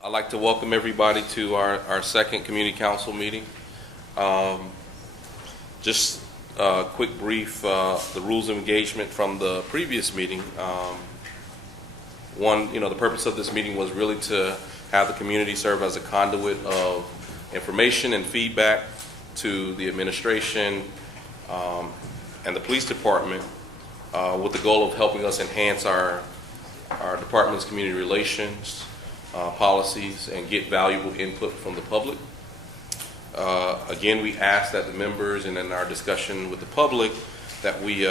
I'd like to welcome everybody to our second community council meeting. Um, just a quick brief, the rules of engagement from the previous meeting. The purpose of this meeting was really to have the community serve as a conduit of information and feedback to the administration and the police department with the goal of helping us enhance our department's community relations, policies, and get valuable input from the public. Again, we ask that the members and in our discussion with the public that we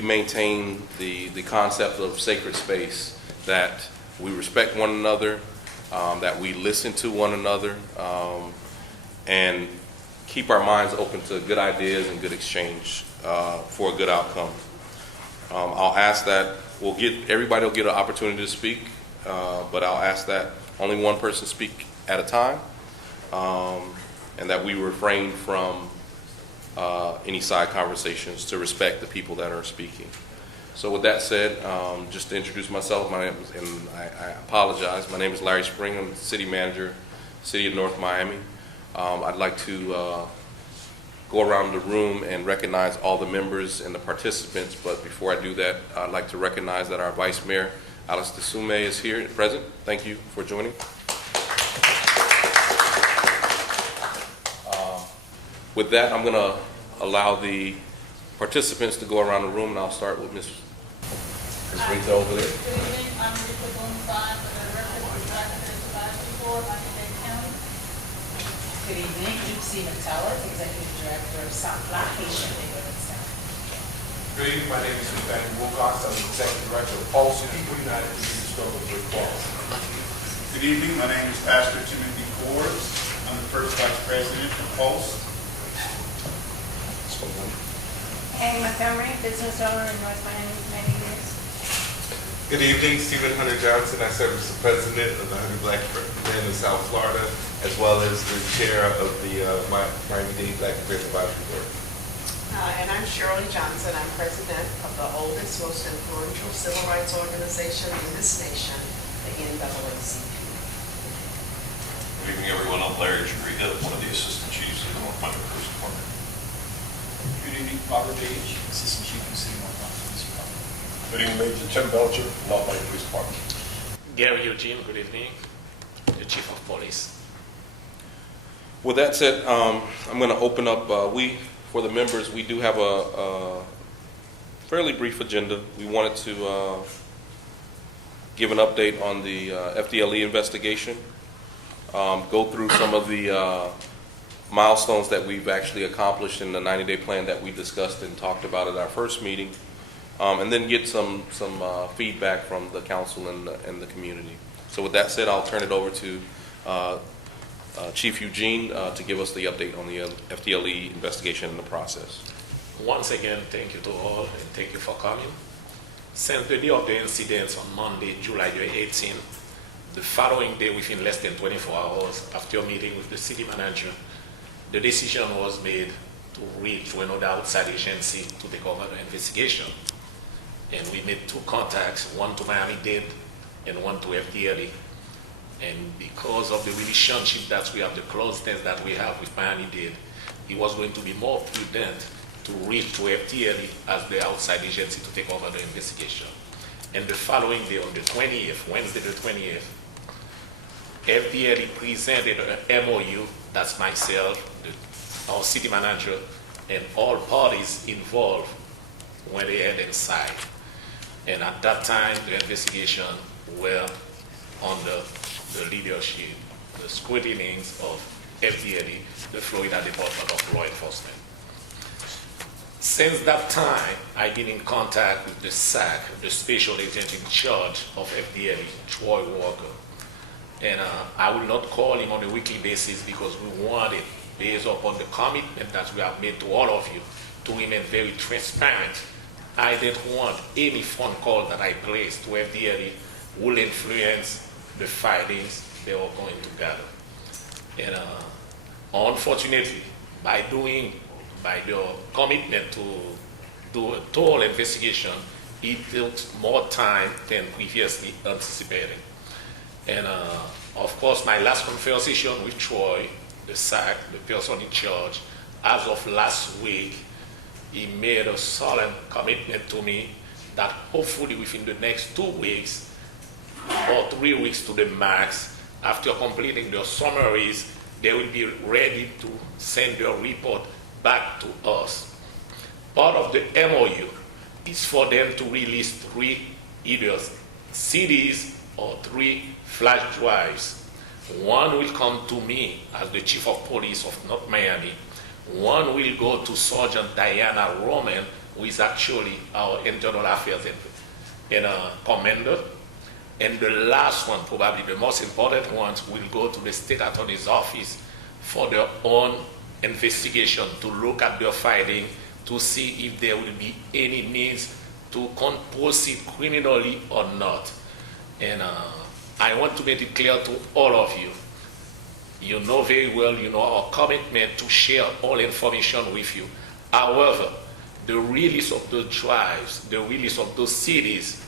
maintain the concept of sacred space, that we respect one another, that we listen to one another, and keep our minds open to good ideas and good exchange for a good outcome. I'll ask that everybody will get an opportunity to speak, but I'll ask that only one person speak at a time, and that we refrain from any side conversations to respect the people that are speaking. So with that said, just to introduce myself, I apologize. My name is Larry Spring. I'm the city manager, City of North Miami. I'd like to go around the room and recognize all the members and the participants, but before I do that, I'd like to recognize that our Vice Mayor, Alice DeSume, is here present. Thank you for joining. With that, I'm going to allow the participants to go around the room, and I'll start with Ms. Rita over there. Good evening. I'm Rita Bonsai with the Records Director Advisory Board, Miami-Dade County. Good evening, Lucy Metallic, Executive Director of South Black Haitian Neighborhood Center. Good evening, my name is Nathaniel Wilcox. I'm the Executive Director of Pulse United Community Struggle for Equality. Good evening, my name is Pastor Timothy Forbes. I'm the First Vice President of Pulse. Hey, Montgomery, business owner in North Miami for many years. Good evening, Stephen Hunter Johnson. I serve as the president of the Hunter Black Men of South Florida, as well as the chair of the Miami-Dade Black Affairs Advisory Board. And I'm Shirley Johnson. I'm president of the oldest, most influential civil rights organization in this nation, the NAACP. Good evening, everyone. I'm Larry Jabri-Hill, one of the assistant chiefs of the North Miami Police Department. Good evening, Robert Page, Assistant Chief of City North Miami Police Department. Good evening, Major Tim Belcher, North Miami Police Department. Gary Eugene, good evening, the Chief of Police. With that said, I'm going to open up. For the members, we do have a fairly brief agenda. We wanted to give an update on the FDLE investigation, go through some of the milestones that we've actually accomplished in the 90-day plan that we discussed and talked about at our first meeting, and then get some feedback from the council and the community. So with that said, I'll turn it over to Chief Eugene to give us the update on the FDLE investigation and the process. Once again, thank you to all and thank you for coming. Since the day of the incidents on Monday, July 18, the following day, within less than 24 hours after a meeting with the city manager, the decision was made to reach to another outside agency to take over the investigation. And we made two contacts, one to Miami-Dade and one to FDLE. And because of the relationship that we have, the closeness that we have with Miami-Dade, it was going to be more prudent to reach to FDLE as the outside agency to take over the investigation. And the following day, on the 20th, Wednesday the 20th, FDLE presented an MOU, that's myself, our city manager, and all parties involved when they had inside. And at that time, the investigation were under the leadership, the scrutinings of FDLE, the Florida Department of Law Enforcement. Since that time, I've been in contact with the SAC, the special agent in charge of FDLE, Troy Walker. And I will not call him on a weekly basis because we want it, based upon the commitment that we have made to all of you, to remain very transparent. I didn't want any phone call that I placed to FDLE will influence the findings they were going to gather. And unfortunately, by the commitment to do a thorough investigation, it took more time than previously anticipated. And of course, my last conversation with Troy, the SAC, the person in charge, as of last week, he made a solemn commitment to me that hopefully within the next 2 weeks or 3 weeks to the max, after completing their summaries, they will be ready to send their report back to us. Part of the MOU is for them to release 3 either CDs or 3 flash drives. One will come to me as the Chief of Police of North Miami. One will go to Sergeant Diana Roman, who is actually our Internal Affairs and commander. And the last one, probably the most important ones, will go to the State Attorney's Office for their own investigation to look at their finding to see if there will be any means to proceed criminally or not. And I want to make it clear to all of you. You know very well, you know our commitment to share all information with you. However, the release of those drives, the release of those CDs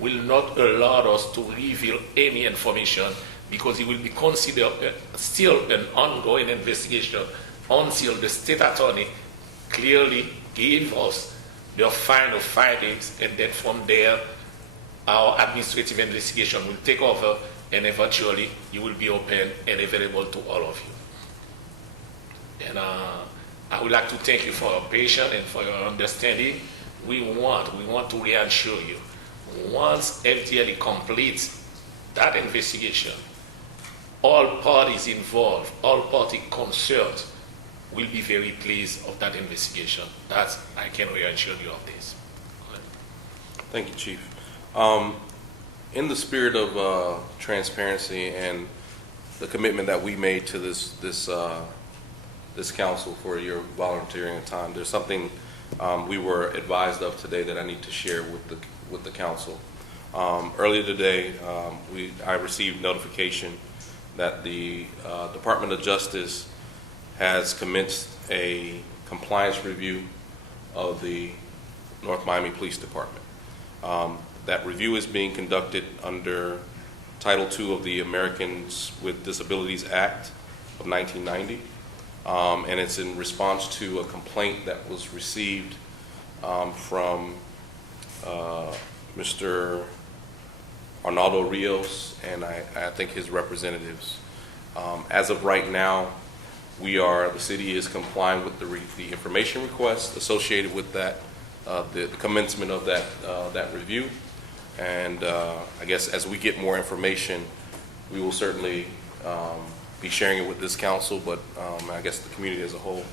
will not allow us to reveal any information because it will be considered still an ongoing investigation until the state attorney clearly gives us their final findings, and then from there, our administrative investigation will take over, and eventually it will be open and available to all of you. And I would like to thank you for your patience and for your understanding. We want to reassure you, once FDLE completes that investigation, all parties involved, all parties concerned will be very pleased of that investigation. That's, I can reassure you of this. Thank you, Chief. In the spirit of transparency and the commitment that we made to this council for your volunteering time, there's something we were advised of today that I need to share with the council. Earlier today, I received notification that the Department of Justice has commenced a compliance review of the North Miami Police Department. That review is being conducted under Title II of the Americans with Disabilities Act of 1990, and it's in response to a complaint that was received from Mr. Arnaldo Rios and I think his representatives. As of right now, the city is complying with the information request associated with that, the commencement of that review. And I guess as we get more information, we will certainly be sharing it with this council, but I guess the community as a whole.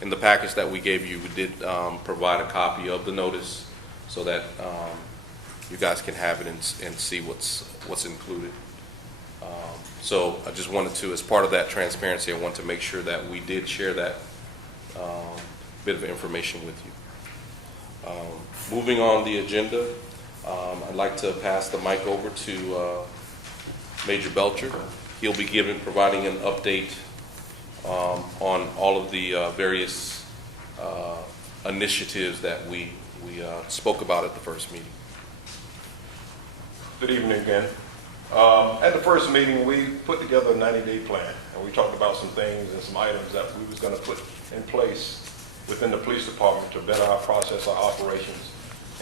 In the package that we gave you, we did provide a copy of the notice so that you guys can have it and see what's included. So I just wanted to, as part of that transparency, I want to make sure that we did share that bit of information with you. Moving on the agenda, I'd like to pass the mic over to Major Belcher. He'll be providing an update on all of the various initiatives that we spoke about at the first meeting. Good evening again. At the first meeting, we put together a 90-day plan, and we talked about some things and some items that we was going to put in place within the police department to better our process, our operations,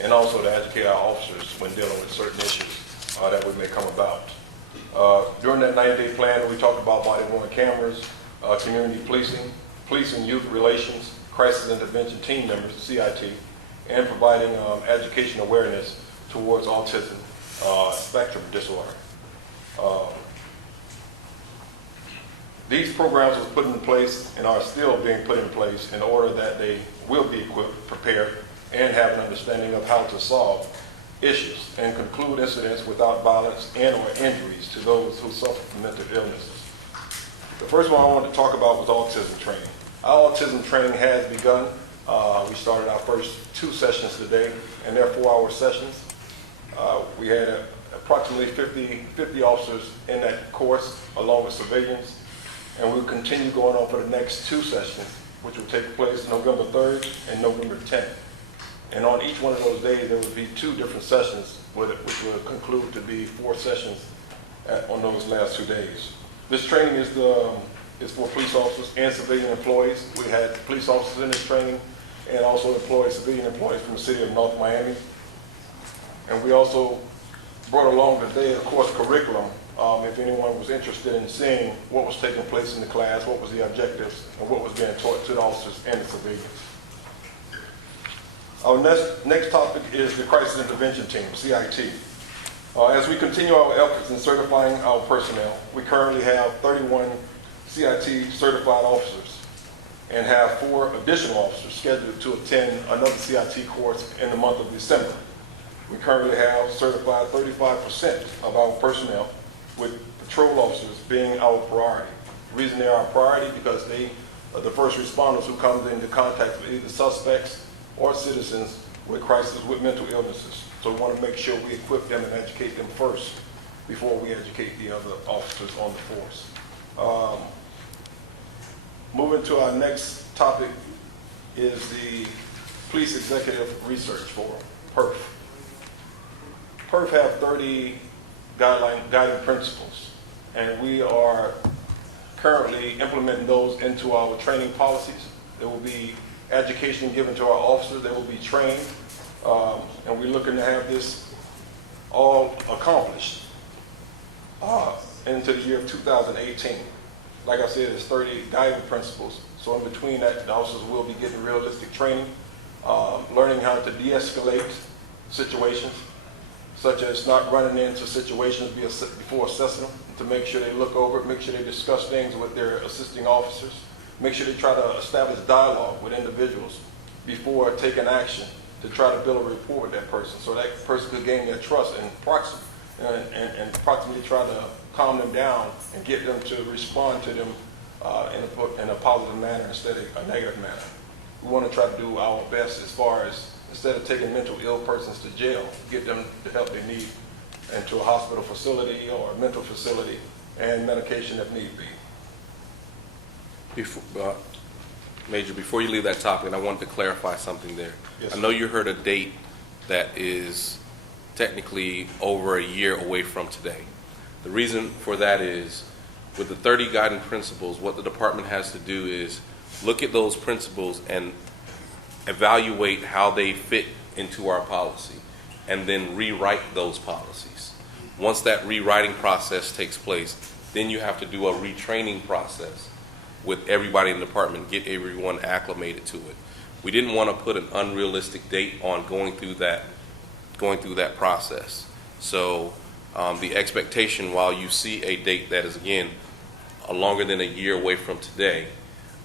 and also to educate our officers when dealing with certain issues that we may come about. During that 90-day plan, we talked about body-worn cameras, community policing youth relations, crisis intervention team members, CIT, and providing education awareness towards autism spectrum disorder. These programs were put in place and are still being put in place in order that they will be equipped, prepared, and have an understanding of how to solve issues and conclude incidents without violence and or injuries to those who suffer from mental illnesses. The first one I wanted to talk about was autism training. Our autism training has begun. We started our first 2 sessions today, and they're 4-hour sessions. We had approximately 50 officers in that course, along with civilians, and we'll continue going on for the next 2 sessions, which will take place November 3rd and November 10th. And on each one of those days, there will be 2 different sessions, which will conclude to be 4 sessions on those last 2 days. This training is for police officers and civilian employees. We had police officers in this training and also civilian employees from the city of North Miami. And we also brought along today, of course, curriculum. If anyone was interested in seeing what was taking place in the class, what was the objectives, and what was being taught to the officers and the civilians. Our next topic is the Crisis Intervention Team, CIT. As we continue our efforts in certifying our personnel, we currently have 31 CIT certified officers and have 4 additional officers scheduled to attend another CIT course in the month of December. We currently have certified 35% of our personnel, with patrol officers being our priority. The reason they are our priority because they are the first responders who come into contact with either suspects or citizens with crisis with mental illnesses. So we want to make sure we equip them and educate them first before we educate the other officers on the force. Moving to our next topic is the Police Executive Research Forum, PERF. PERF have 30 guiding principles, and we are currently implementing those into our training policies. There will be education given to our officers. They will be trained, and we're looking to have this all accomplished into the year of 2018. Like I said, there's 30 guiding principles. So in between that, the officers will be getting realistic training, learning how to de-escalate situations, such as not running into situations before assessing them, to make sure they look over it, make sure they discuss things with their assisting officers, make sure they try to establish dialogue with individuals before taking action to try to build a rapport with that person so that person could gain their trust and approximately try to calm them down and get them to respond to them in a positive manner instead of a negative manner. We want to try to do our best as far as, instead of taking mental ill persons to jail, get them the help they need into a hospital facility or a mental facility and medication if need be. Major, before you leave that topic, I wanted to clarify something there. Yes, I know you heard a date that is technically over a year away from today. The reason for that is, with the 30 guiding principles, what the department has to do is look at those principles and evaluate how they fit into our policy, and then rewrite those policies. Once that rewriting process takes place, then you have to do a retraining process with everybody in the department, get everyone acclimated to it. We didn't want to put an unrealistic date on going through that process. So the expectation, while you see a date that is, again, longer than a year away from today,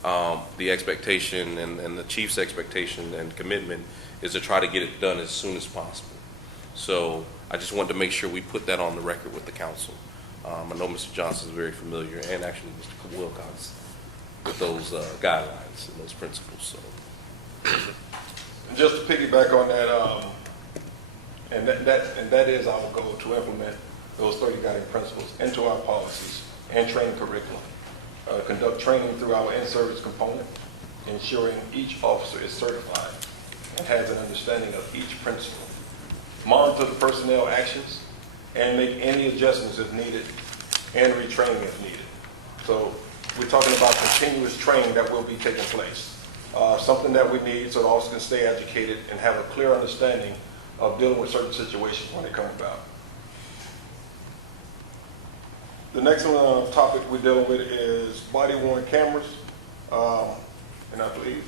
the expectation and the chief's expectation and commitment is to try to get it done as soon as possible. So I just wanted to make sure we put that on the record with the council. I know Mr. Johnson is very familiar, and actually Mr. Wilcox, with those guidelines and those principles. So, And just to piggyback on that, and that is our goal, to implement those 30 guiding principles into our policies and training curriculum. Conduct training through our in-service component, ensuring each officer is certified and has an understanding of each principle. Monitor the personnel actions and make any adjustments if needed, and retraining if needed. So we're talking about continuous training that will be taking place. Something that we need so the officers can stay educated and have a clear understanding of dealing with certain situations when they come about. The next topic we're dealing with is body-worn cameras, and I believe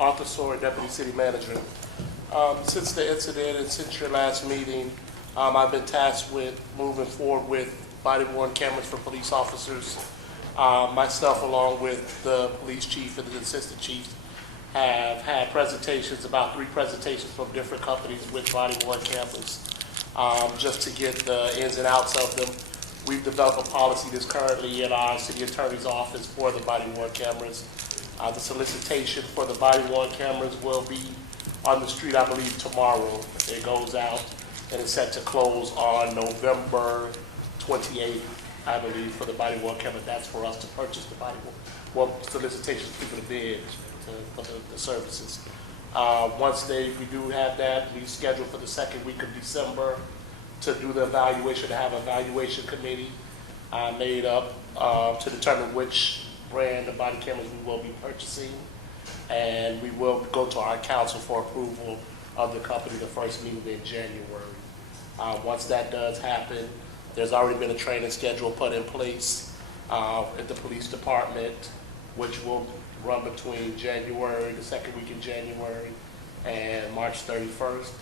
Arthur Sawyer, Deputy City Manager. Since the incident and since your last meeting, I've been tasked with moving forward with body-worn cameras for police officers. Myself, along with the police chief and the assistant chief, have had presentations, about 3 presentations from different companies with body-worn cameras, just to get the ins and outs of them. We've developed a policy that's currently in our city attorney's office for the body-worn cameras. The solicitation for the body-worn cameras will be on the street, I believe, tomorrow. It goes out and it's set to close on November 28th, I believe, for the body-worn camera. That's for us to purchase the body-worn. Well, solicitation for people to bid for the services. Once we do have that, we schedule for the second week of December. to do the evaluation, to have an evaluation committee made up to determine which brand of body cameras we will be purchasing. And we will go to our council for approval of the company the first meeting in January. Once that does happen, there's already been a training schedule put in place at the police department, which will run between January, the second week in January, and March 31st.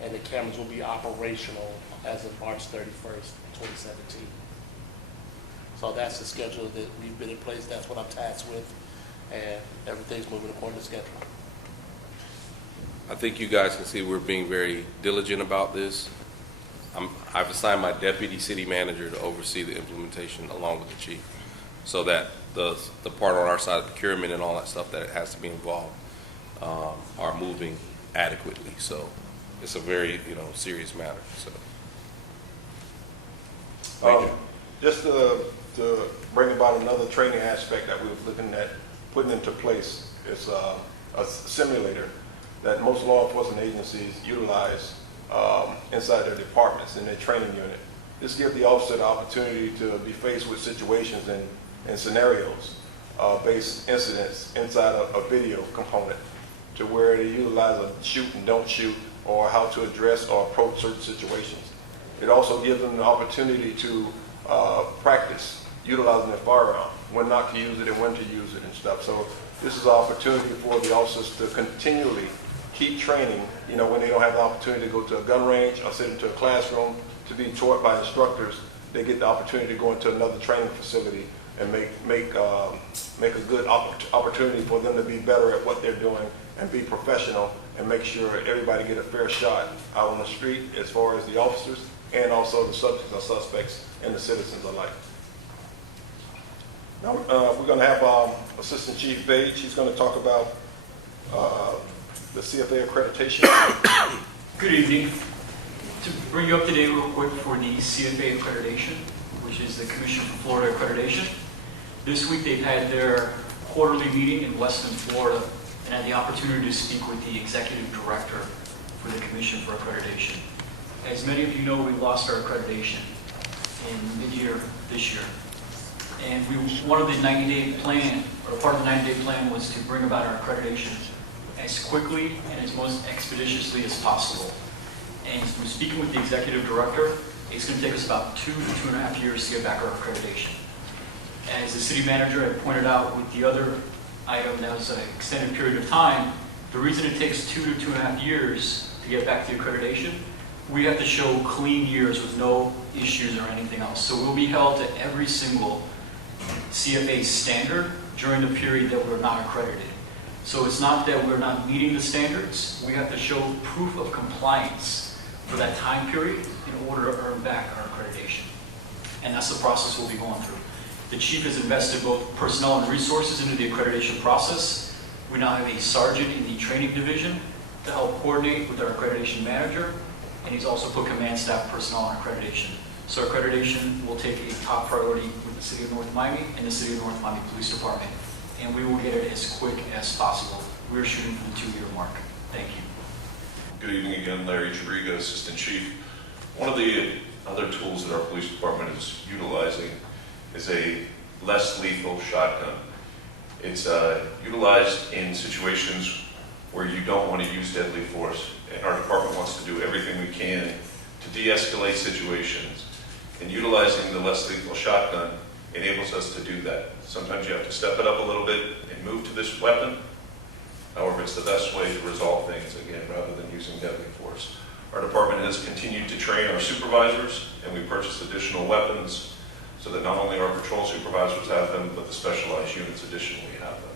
And the cameras will be operational as of March 31st, 2017. So that's the schedule that we've been in place. That's what I'm tasked with, and everything's moving according to schedule. I think you guys can see we're being very diligent about this. I've assigned my deputy city manager to oversee the implementation along with the chief, so that the part on our side of procurement and all that stuff that has to be involved are moving adequately. So it's a very serious matter. So just to bring about another training aspect that we were looking at putting into place is a simulator that most law enforcement agencies utilize inside their departments in their training unit. This gives the officer the opportunity to be faced with situations and scenarios based incidents inside a video component, to where they utilize a shoot and don't shoot, or how to address or approach certain situations. It also gives them the opportunity to practice utilizing their firearm, when not to use it and when to use it and stuff. So this is an opportunity for the officers to continually keep training, when they don't have the opportunity to go to a gun range or sit into a classroom to be taught by instructors. They get the opportunity to go into another training facility and make a good opportunity for them to be better at what they're doing and be professional, and make sure everybody get a fair shot out on the street, as far as the officers and also the subjects or suspects and the citizens alike. Now, we're going to have Assistant Chief Page. She's going to talk about the CFA accreditation. Good evening. To bring you up to date real quick for the CFA accreditation, which is the Commission for Florida Accreditation. This week they've had their quarterly meeting in Weston, Florida, and had the opportunity to speak with the Executive Director for the Commission for Accreditation. As many of you know, we lost our accreditation in mid-year this year. And one of the 90-day plan, or part of the 90-day plan, was to bring about our accreditation as quickly and as most expeditiously as possible. And from speaking with the Executive Director, it's going to take us about 2 to 2.5 years to get back our accreditation. As the City Manager had pointed out with the other item that was an extended period of time, the reason it takes 2 to 2.5 years to get back the accreditation, we have to show clean years with no issues or anything else. So we'll be held to every single CFA standard during the period that we're not accredited. So it's not that we're not meeting the standards, we have to show proof of compliance for that time period in order to earn back our accreditation. And that's the process we'll be going through. The Chief has invested both personnel and resources into the accreditation process. We now have a sergeant in the training division to help coordinate with our accreditation manager, and he's also put command staff personnel on accreditation. So accreditation will take a top priority with the City of North Miami and the City of North Miami Police Department, and we will get it as quick as possible. We're shooting for the 2-year mark. Thank you. Good evening again, Larry Chabriga, Assistant Chief. One of the other tools that our police department is utilizing is a less lethal shotgun. It's utilized in situations where you don't want to use deadly force, and our department wants to do everything we can to de-escalate situations. And utilizing the less lethal shotgun enables us to do that. Sometimes you have to step it up a little bit and move to this weapon. However, it's the best way to resolve things, again, rather than using deadly force. Our department has continued to train our supervisors, and we purchased additional weapons so that not only our patrol supervisors have them, but the specialized units additionally have them.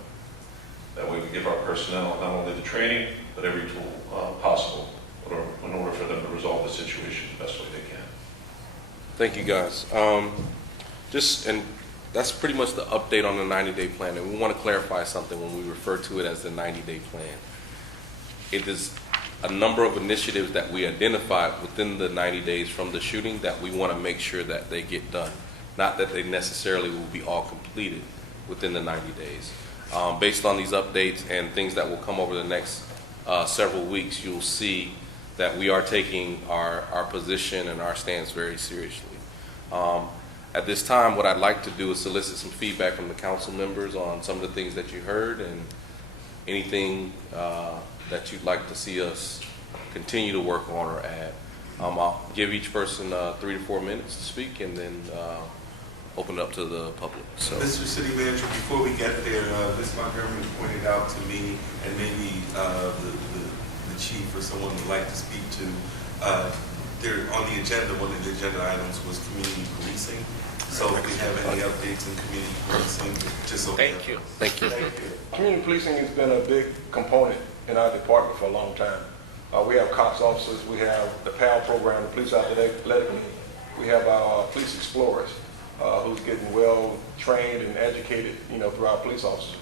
That way we give our personnel not only the training, but every tool possible in order for them to resolve the situation the best way they can. thank you guys. And that's pretty much the update on the 90-day plan. And we want to clarify something when we refer to it as the 90-day plan. It is a number of initiatives that we identified within the 90 days from the shooting that we want to make sure that they get done. Not that they necessarily will be all completed within the 90 days. Based on these updates and things that will come over the next several weeks, you'll see that we are taking our position and our stance very seriously. At this time, what I'd like to do is solicit some feedback from the council members on some of the things that you heard and anything that you'd like to see us continue to work on or add. I'll give each person 3 to 4 minutes to speak and then open it up to the public. So, Mr. City Manager, before we get there, Ms. Montgomery pointed out to me, and maybe the chief or someone would like to speak to, there on the agenda, one of the agenda items was community policing. So if we have any updates in community policing, just so. Thank you. thank you. Community policing has been a big component in our department for a long time. We have COPS officers, we have the PAL program, the Police Athletic League. We have our police explorers, who's getting well trained and educated, through our police officers.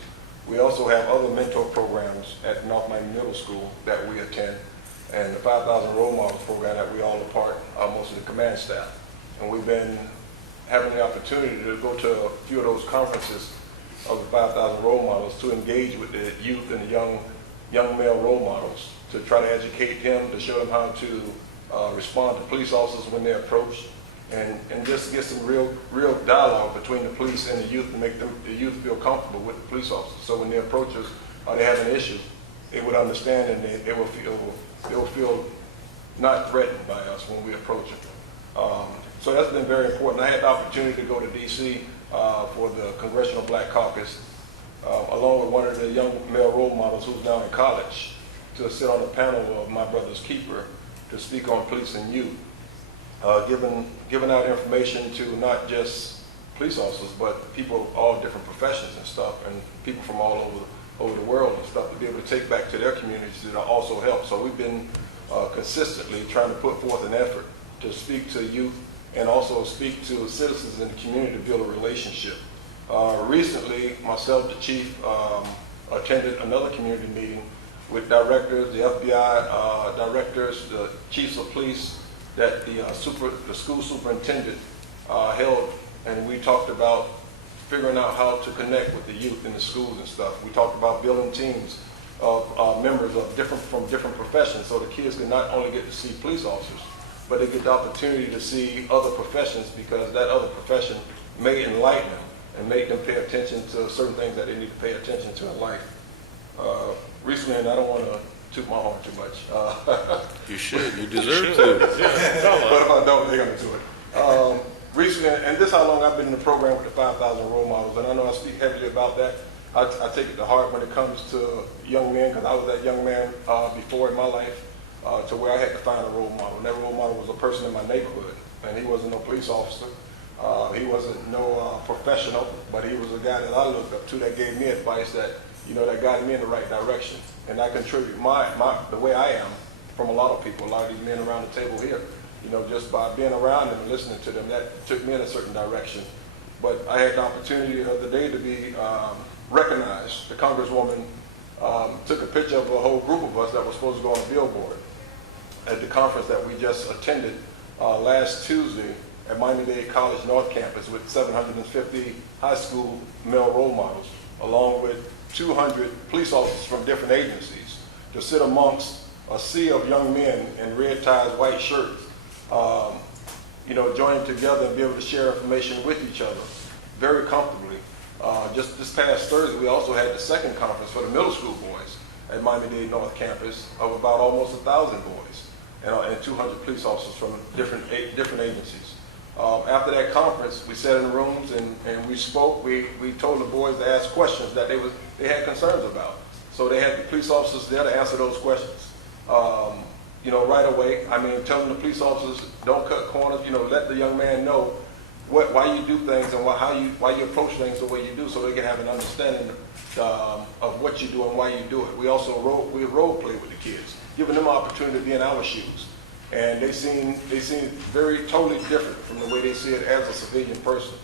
We also have other mentor programs at North Miami Middle School that we attend, and the 5,000 Role Models program that we all are part of, most of the command staff. And we've been having the opportunity to go to a few of those conferences of the 5,000 Role Models to engage with the youth and the young male role models, to try to educate them, to show them how to respond to police officers when they're approached, and just get some real dialogue between the police and the youth to make the youth feel comfortable with the police officers. So when they approach us or they have an issue, they would understand and they will feel not threatened by us when we approach them. So that's been very important. I had the opportunity to go to D.C. For the Congressional Black Caucus, along with one of the young male role models who's now in college, to sit on a panel of My Brother's Keeper to speak on police and youth, giving out information to not just police officers, but people of all different professions and stuff, and people from all over the world and stuff, to be able to take back to their communities that also help. So we've been consistently trying to put forth an effort to speak to youth and also speak to citizens in the community to build a relationship. Recently, myself, the chief, attended another community meeting with directors, the FBI directors, the chiefs of police, that the school superintendent held, and we talked about figuring out how to connect with the youth in the schools and stuff. We talked about building teams of members from different professions, so the kids can not only get to see police officers, but they get the opportunity to see other professions, because that other profession may enlighten them and make them pay attention to certain things that they need to pay attention to in life. Recently, and I don't want to toot my horn too much. You should. You deserve to. But if I don't, they're going to do it. Recently, and this is how long I've been in the program with the 5,000 Role Models, and I know I speak heavily about that. I take it to heart when it comes to young men, because I was that young man before in my life, to where I had to find a role model. And that role model was a person in my neighborhood, and he wasn't no police officer. He wasn't no professional, but he was a guy that I looked up to that gave me advice that, that guided me in the right direction. And I contribute the way I am from a lot of people, a lot of these men around the table here. Just by being around them and listening to them, that took me in a certain direction. But I had the opportunity the other day to be recognized. The Congresswoman took a picture of a whole group of us that was supposed to go on a billboard at the conference that we just attended last Tuesday at Miami-Dade College North Campus, with 750 high school male role models, along with 200 police officers from different agencies, to sit amongst a sea of young men in red ties, white shirts, joining together and be able to share information with each other very comfortably. Just this past Thursday, we also had the second conference for the middle school boys at Miami-Dade North Campus of about almost 1,000 boys and 200 police officers from different agencies. After that conference, we sat in the rooms and we spoke. We told the boys to ask questions that they had concerns about. So they had the police officers there to answer those questions. Right away. Telling the police officers, don't cut corners. Let the young man know why you do things and why you approach things the way you do, so they can have an understanding of what you do and why you do it. We also role play with the kids, giving them an opportunity to be in our shoes. And they seem very totally different from the way they see it as a civilian person.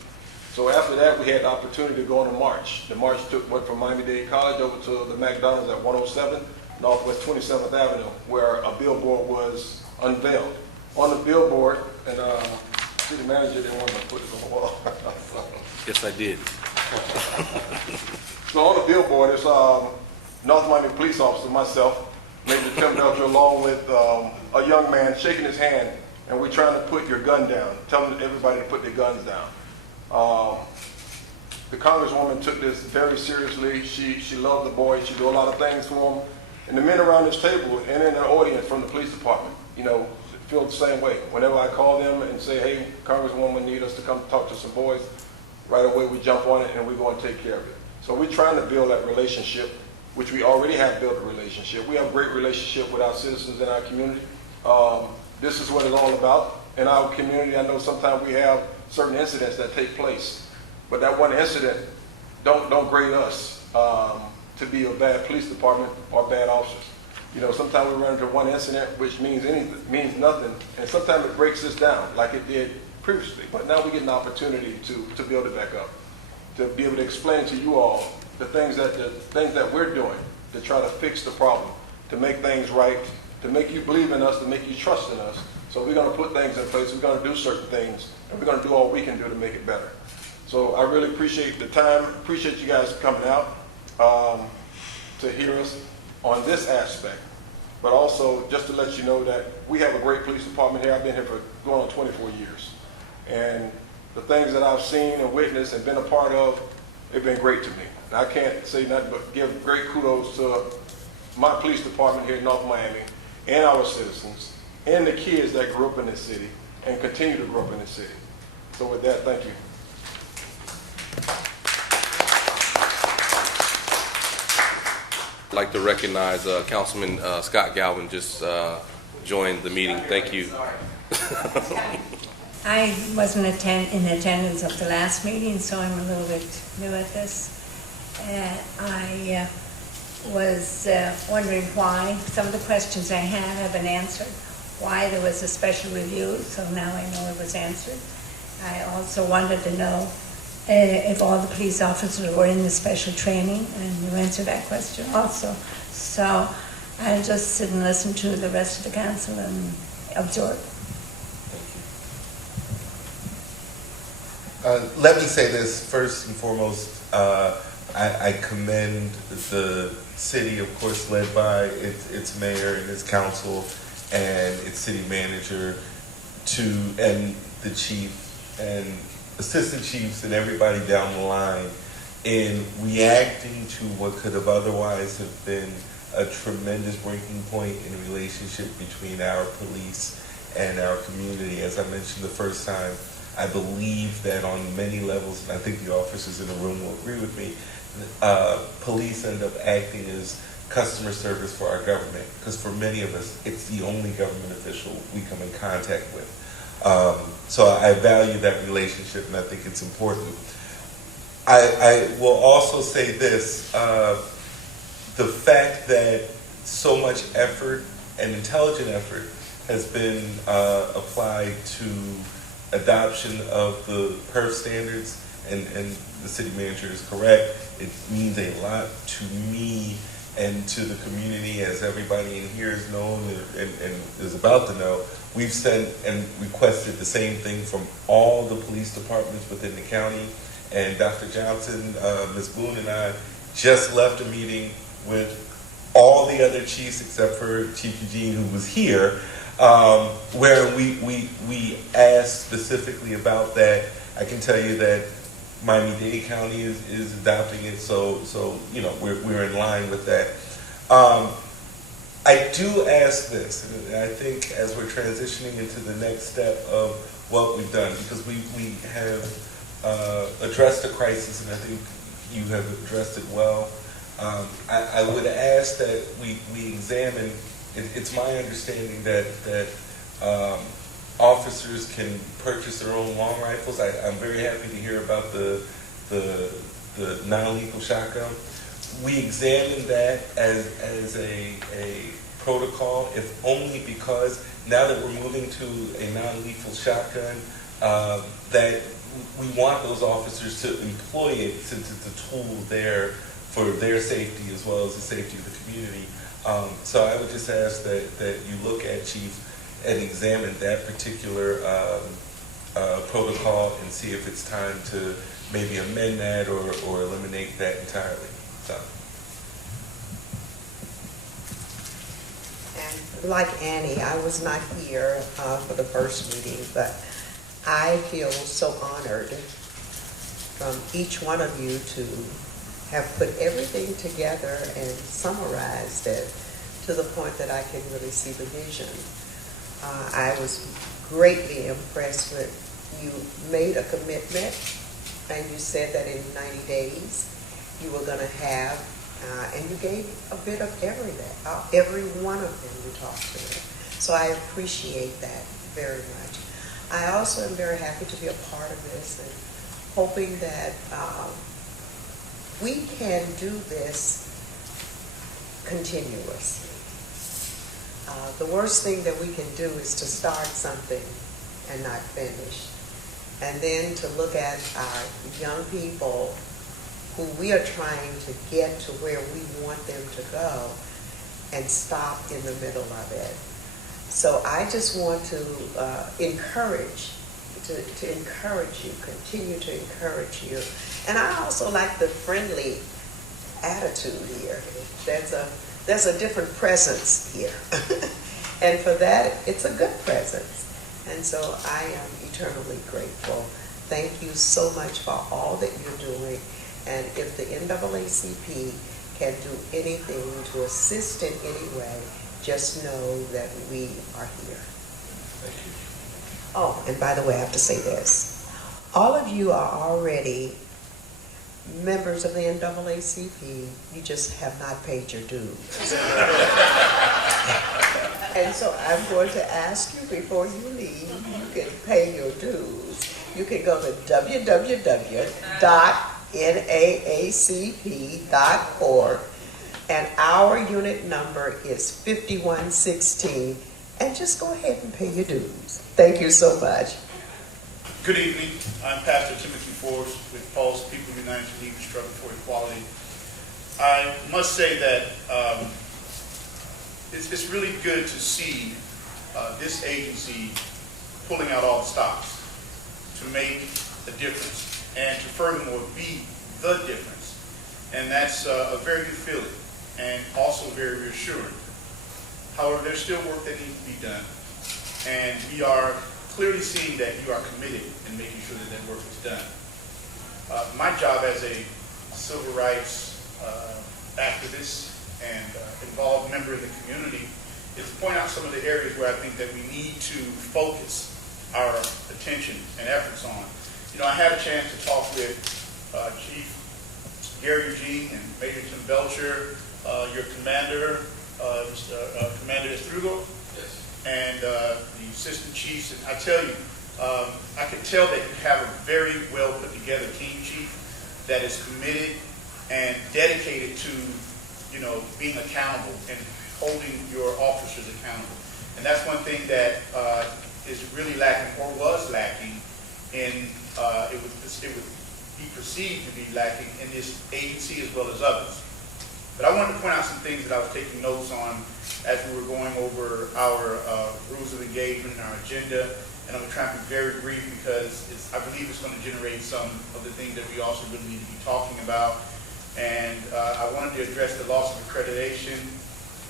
So after that, we had the opportunity to go on a march. The march went from Miami-Dade College over to the McDonald's at 107 Northwest 27th Avenue, where a billboard was unveiled. On the billboard, and city manager didn't want to put it on the wall. Yes, I did. So on the billboard, it's North Miami police officer, myself, Major Tim Belcher, along with a young man, shaking his hand, and we're trying to put your gun down, telling everybody to put their guns down. The Congresswoman took this very seriously. She loved the boy. She do a lot of things for him. And the men around this table and in the audience from the police department, feel the same way. Whenever I call them and say, hey, Congresswoman need us to come talk to some boys, right away we jump on it and we go and take care of it. So we're trying to build that relationship, which we already have built a relationship. We have a great relationship with our citizens in our community. This is what it's all about. In our community, I know sometimes we have certain incidents that take place, but that one incident don't grade us to be a bad police department or bad officers. Sometimes we run into one incident which means nothing, and sometimes it breaks us down like it did previously. But now we get an opportunity to build it back up, to be able to explain to you all the things that we're doing to try to fix the problem, to make things right, to make you believe in us, to make you trust in us. So we're going to put things in place. We're going to do certain things, and we're going to do all we can do to make it better. So I really appreciate the time. Appreciate you guys coming out to hear us on this aspect. But also, just to let you know that we have a great police department here. I've been here for going on 24 years. And the things that I've seen and witnessed and been a part of, they've been great to me. And I can't say nothing but give great kudos to my police department here in North Miami and our citizens and the kids that grew up in this city and continue to grow up in this city. So with that, thank you. I'd like to recognize Councilman Scott Galvin just joined the meeting. Thank you. I wasn't in attendance of the last meeting, so I'm a little bit new at this. I was wondering why some of the questions I had have been answered, why there was a special review, so now I know it was answered. I also wanted to know if all the police officers were in the special training, and you answered that question also. So I'll just sit and listen to the rest of the council and absorb. Let me say this first and foremost. I commend the city, of course, led by its mayor and its council and its city manager, and the chief and assistant chiefs and everybody down the line in reacting to what could have otherwise have been a tremendous breaking point in the relationship between our police and our community. As I mentioned the first time, I believe that on many levels, and I think the officers in the room will agree with me, police end up acting as customer service for our government, because for many of us, it's the only government official we come in contact with. So I value that relationship, and I think it's important. I will also say this, the fact that so much effort and intelligent effort has been applied to adoption of the PERF standards, and the city manager is correct. It means a lot to me and to the community, as everybody in here is known and is about to know. We've sent and requested the same thing from all the police departments within the county. And Dr. Johnson, Ms. Boone, and I just left a meeting with all the other chiefs except for Chief Eugene, who was here, where we asked specifically about that. I can tell you that Miami-Dade County is adopting it, so we're in line with that. I do ask this, and I think as we're transitioning into the next step of what we've done, because we have addressed the crisis, and I think you have addressed it well. I would ask that we examine. It's my understanding that officers can purchase their own long rifles. I'm very happy to hear about the non-lethal shotgun. We examined that as a protocol, if only because now that we're moving to a non-lethal shotgun, that we want those officers to employ it since it's a tool there for their safety as well as the safety of the community. So I would just ask that you look at, Chief, and examine that particular protocol and see if it's time to maybe amend that or eliminate that entirely. So. like Annie, I was not here for the first meeting, but I feel so honored from each one of you to have put everything together and summarized it to the point that I can really see the vision. I was greatly impressed with, you made a commitment and you said that in 90 days you were going to have, and you gave a bit of everything, every one of them you talked to. So I appreciate that very much. I also am very happy to be a part of this and hoping that we can do this continuously. The worst thing that we can do is to start something and not finish. And then to look at our young people who we are trying to get to where we want them to go and stop in the middle of it. So I just want to encourage you, continue to encourage you. And I also like the friendly attitude here. There's a different presence here. And for that, it's a good presence. And so I am eternally grateful. Thank you so much for all that you're doing. And if the NAACP can do anything to assist in any way, just know that we are here. Thank you. Oh, and by the way, I have to say this. All of you are already members of the NAACP. You just have not paid your dues. And so I'm going to ask you before you leave, you can pay your dues. You can go to www.naacp.org, and our unit number is 5116, and just go ahead and pay your dues. Thank you so much. Good evening. I'm Pastor Timothy Forbes with Paul's People United to Lead the Struggle for Equality. I must say that it's really good to see this agency pulling out all the stops to make a difference and to furthermore be the difference. And that's a very good feeling and also very reassuring. However, there's still work that needs to be done, and we are clearly seeing that you are committed in making sure that that work is done. My job as a civil rights activist and involved member of the community is to point out some of the areas where I think that we need to focus our attention and efforts on. You know, I had a chance to talk with Chief Gary Eugene and Major Tim Belcher, your commander, Commander Estrugo, yes, and the assistant chiefs. And I tell you, I can tell that you have a very well put together team, Chief, that is committed and dedicated to, you know, being accountable and holding your officers accountable. And that's one thing that is really lacking, or was lacking, in it would be perceived to be lacking in this agency as well as others. But I wanted to point out some things that I was taking notes on as we were going over our rules of engagement and our agenda. And I'm going to try and be very brief because I believe it's going to generate some of the things that we also really need to be talking about. And I wanted to address the loss of accreditation,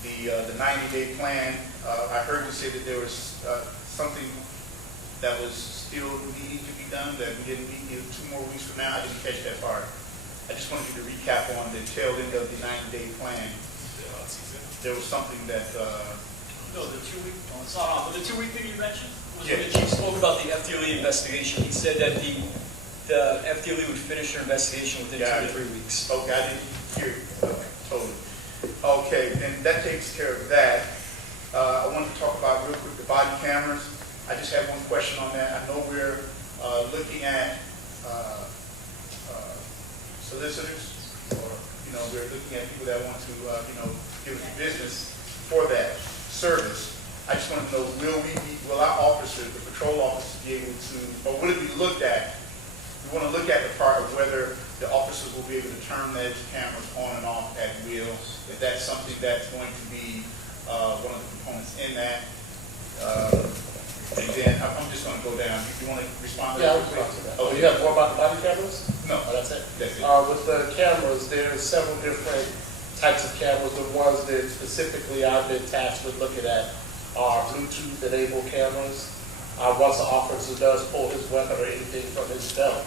the 90-day plan. I heard you say that there was something that was still needing to be done, that we didn't meet 2 more weeks from now. I didn't catch that part. I just wanted you to recap on the tail end of the 90-day plan. There was something that... No, the 2-week, no, it's not on, but the 2-week thing you mentioned was when the chief spoke about the FDLE investigation. He said that the FDLE would finish their investigation within 2 to 3 weeks. Okay, I didn't hear you. Okay, totally. Okay, then that takes care of that. I wanted to talk about real quick the body cameras. I just have one question on that. I know we're looking at solicitors, or, you know, we're looking at people that want to, you know, give us business for that service. I just want to know, will our officers, the patrol officers, be able to, or will it be looked at? We want to look at the part of whether the officers will be able to turn those cameras on and off at will, if that's something that's going to be one of the components in that. And then I'm just going to go down. You want to respond to that? Yeah, I'll respond to that. Oh, you have more about the body cameras? No. Oh, that's it? That's it. With the cameras, there are several different types of cameras. The ones that specifically I've been tasked with looking at are Bluetooth-enabled cameras. Once the officer does pull his weapon or anything from his belt,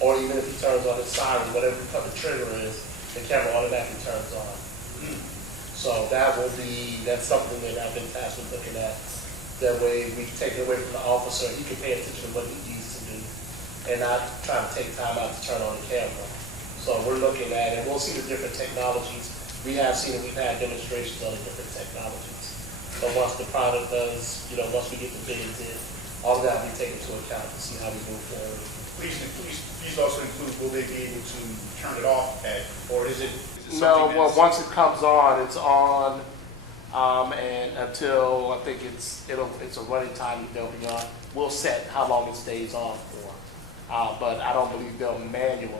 or even if he turns on his siren, whatever the trigger is, the camera automatically turns on. So that's something that I've been tasked with looking at. That way we take it away from the officer, he can pay attention to what he needs to do, and not try to take time out to turn on the camera. So we're looking at it, we'll see the different technologies. We have seen it, we've had demonstrations on the different technologies. But once the product does, once we get the bids in, all that will be taken into account to see how we move forward. Please also include, will they be able to turn it off or is it something No, well, that's- once it comes on, it's on, and until, I think it's a running time they'll be on. We'll set how long it stays on for. But I don't believe they'll manually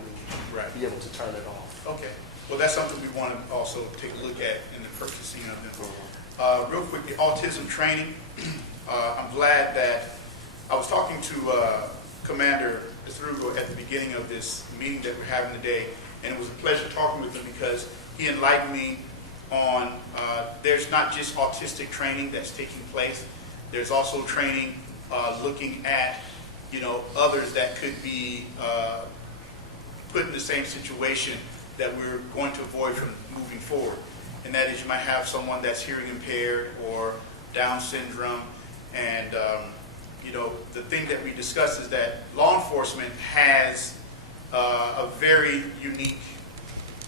be able to turn it off. Okay, well, that's something we want to also take a look at in the purchasing of them. Real quick, the autism training, I'm glad that, I was talking to Commander Estrugo at the beginning of this meeting that we're having today, and it was a pleasure talking with him because he enlightened me on, there's not just autistic training that's taking place, there's also training looking at, others that could be put in the same situation that we're going to avoid from moving forward. And that is, you might have someone that's hearing impaired or Down syndrome, and the thing that we discussed is that law enforcement has a very unique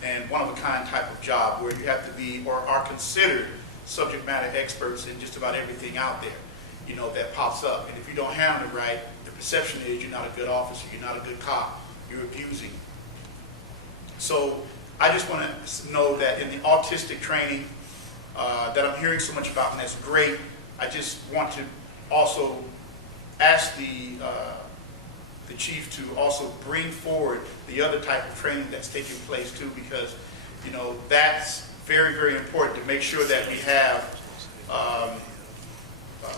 and one-of-a-kind type of job where you have to be or are considered subject matter experts in just about everything out there, that pops up. And if you don't handle it right, the perception is you're not a good officer, you're not a good cop, you're abusing. So I just want to know that in the autistic training that I'm hearing so much about, and that's great, I just want to also ask the chief to also bring forward the other type of training that's taking place too, because that's very, very important to make sure that we have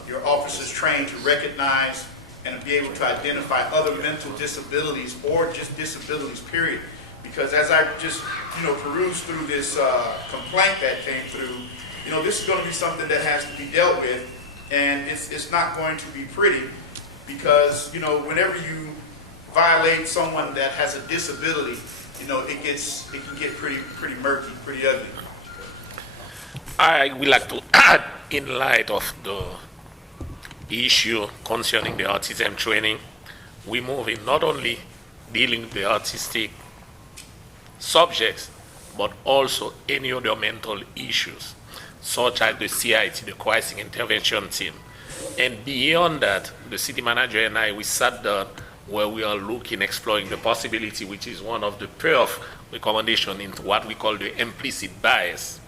your officers trained to recognize and be able to identify other mental disabilities or just disabilities, period. Because as I just perused through this complaint that came through, this is going to be something that has to be dealt with, and it's not going to be pretty, because whenever you violate someone that has a disability, it can get pretty murky, pretty ugly. I would like to add, in light of the issue concerning the autism training, we move in not only dealing with the autistic subjects, but also any other mental issues, such as the CIT, the Crisis Intervention Team. And beyond that, the city manager and I, we sat down where we are exploring the possibility, which is one of the PERF recommendations into what we call the implicit bias.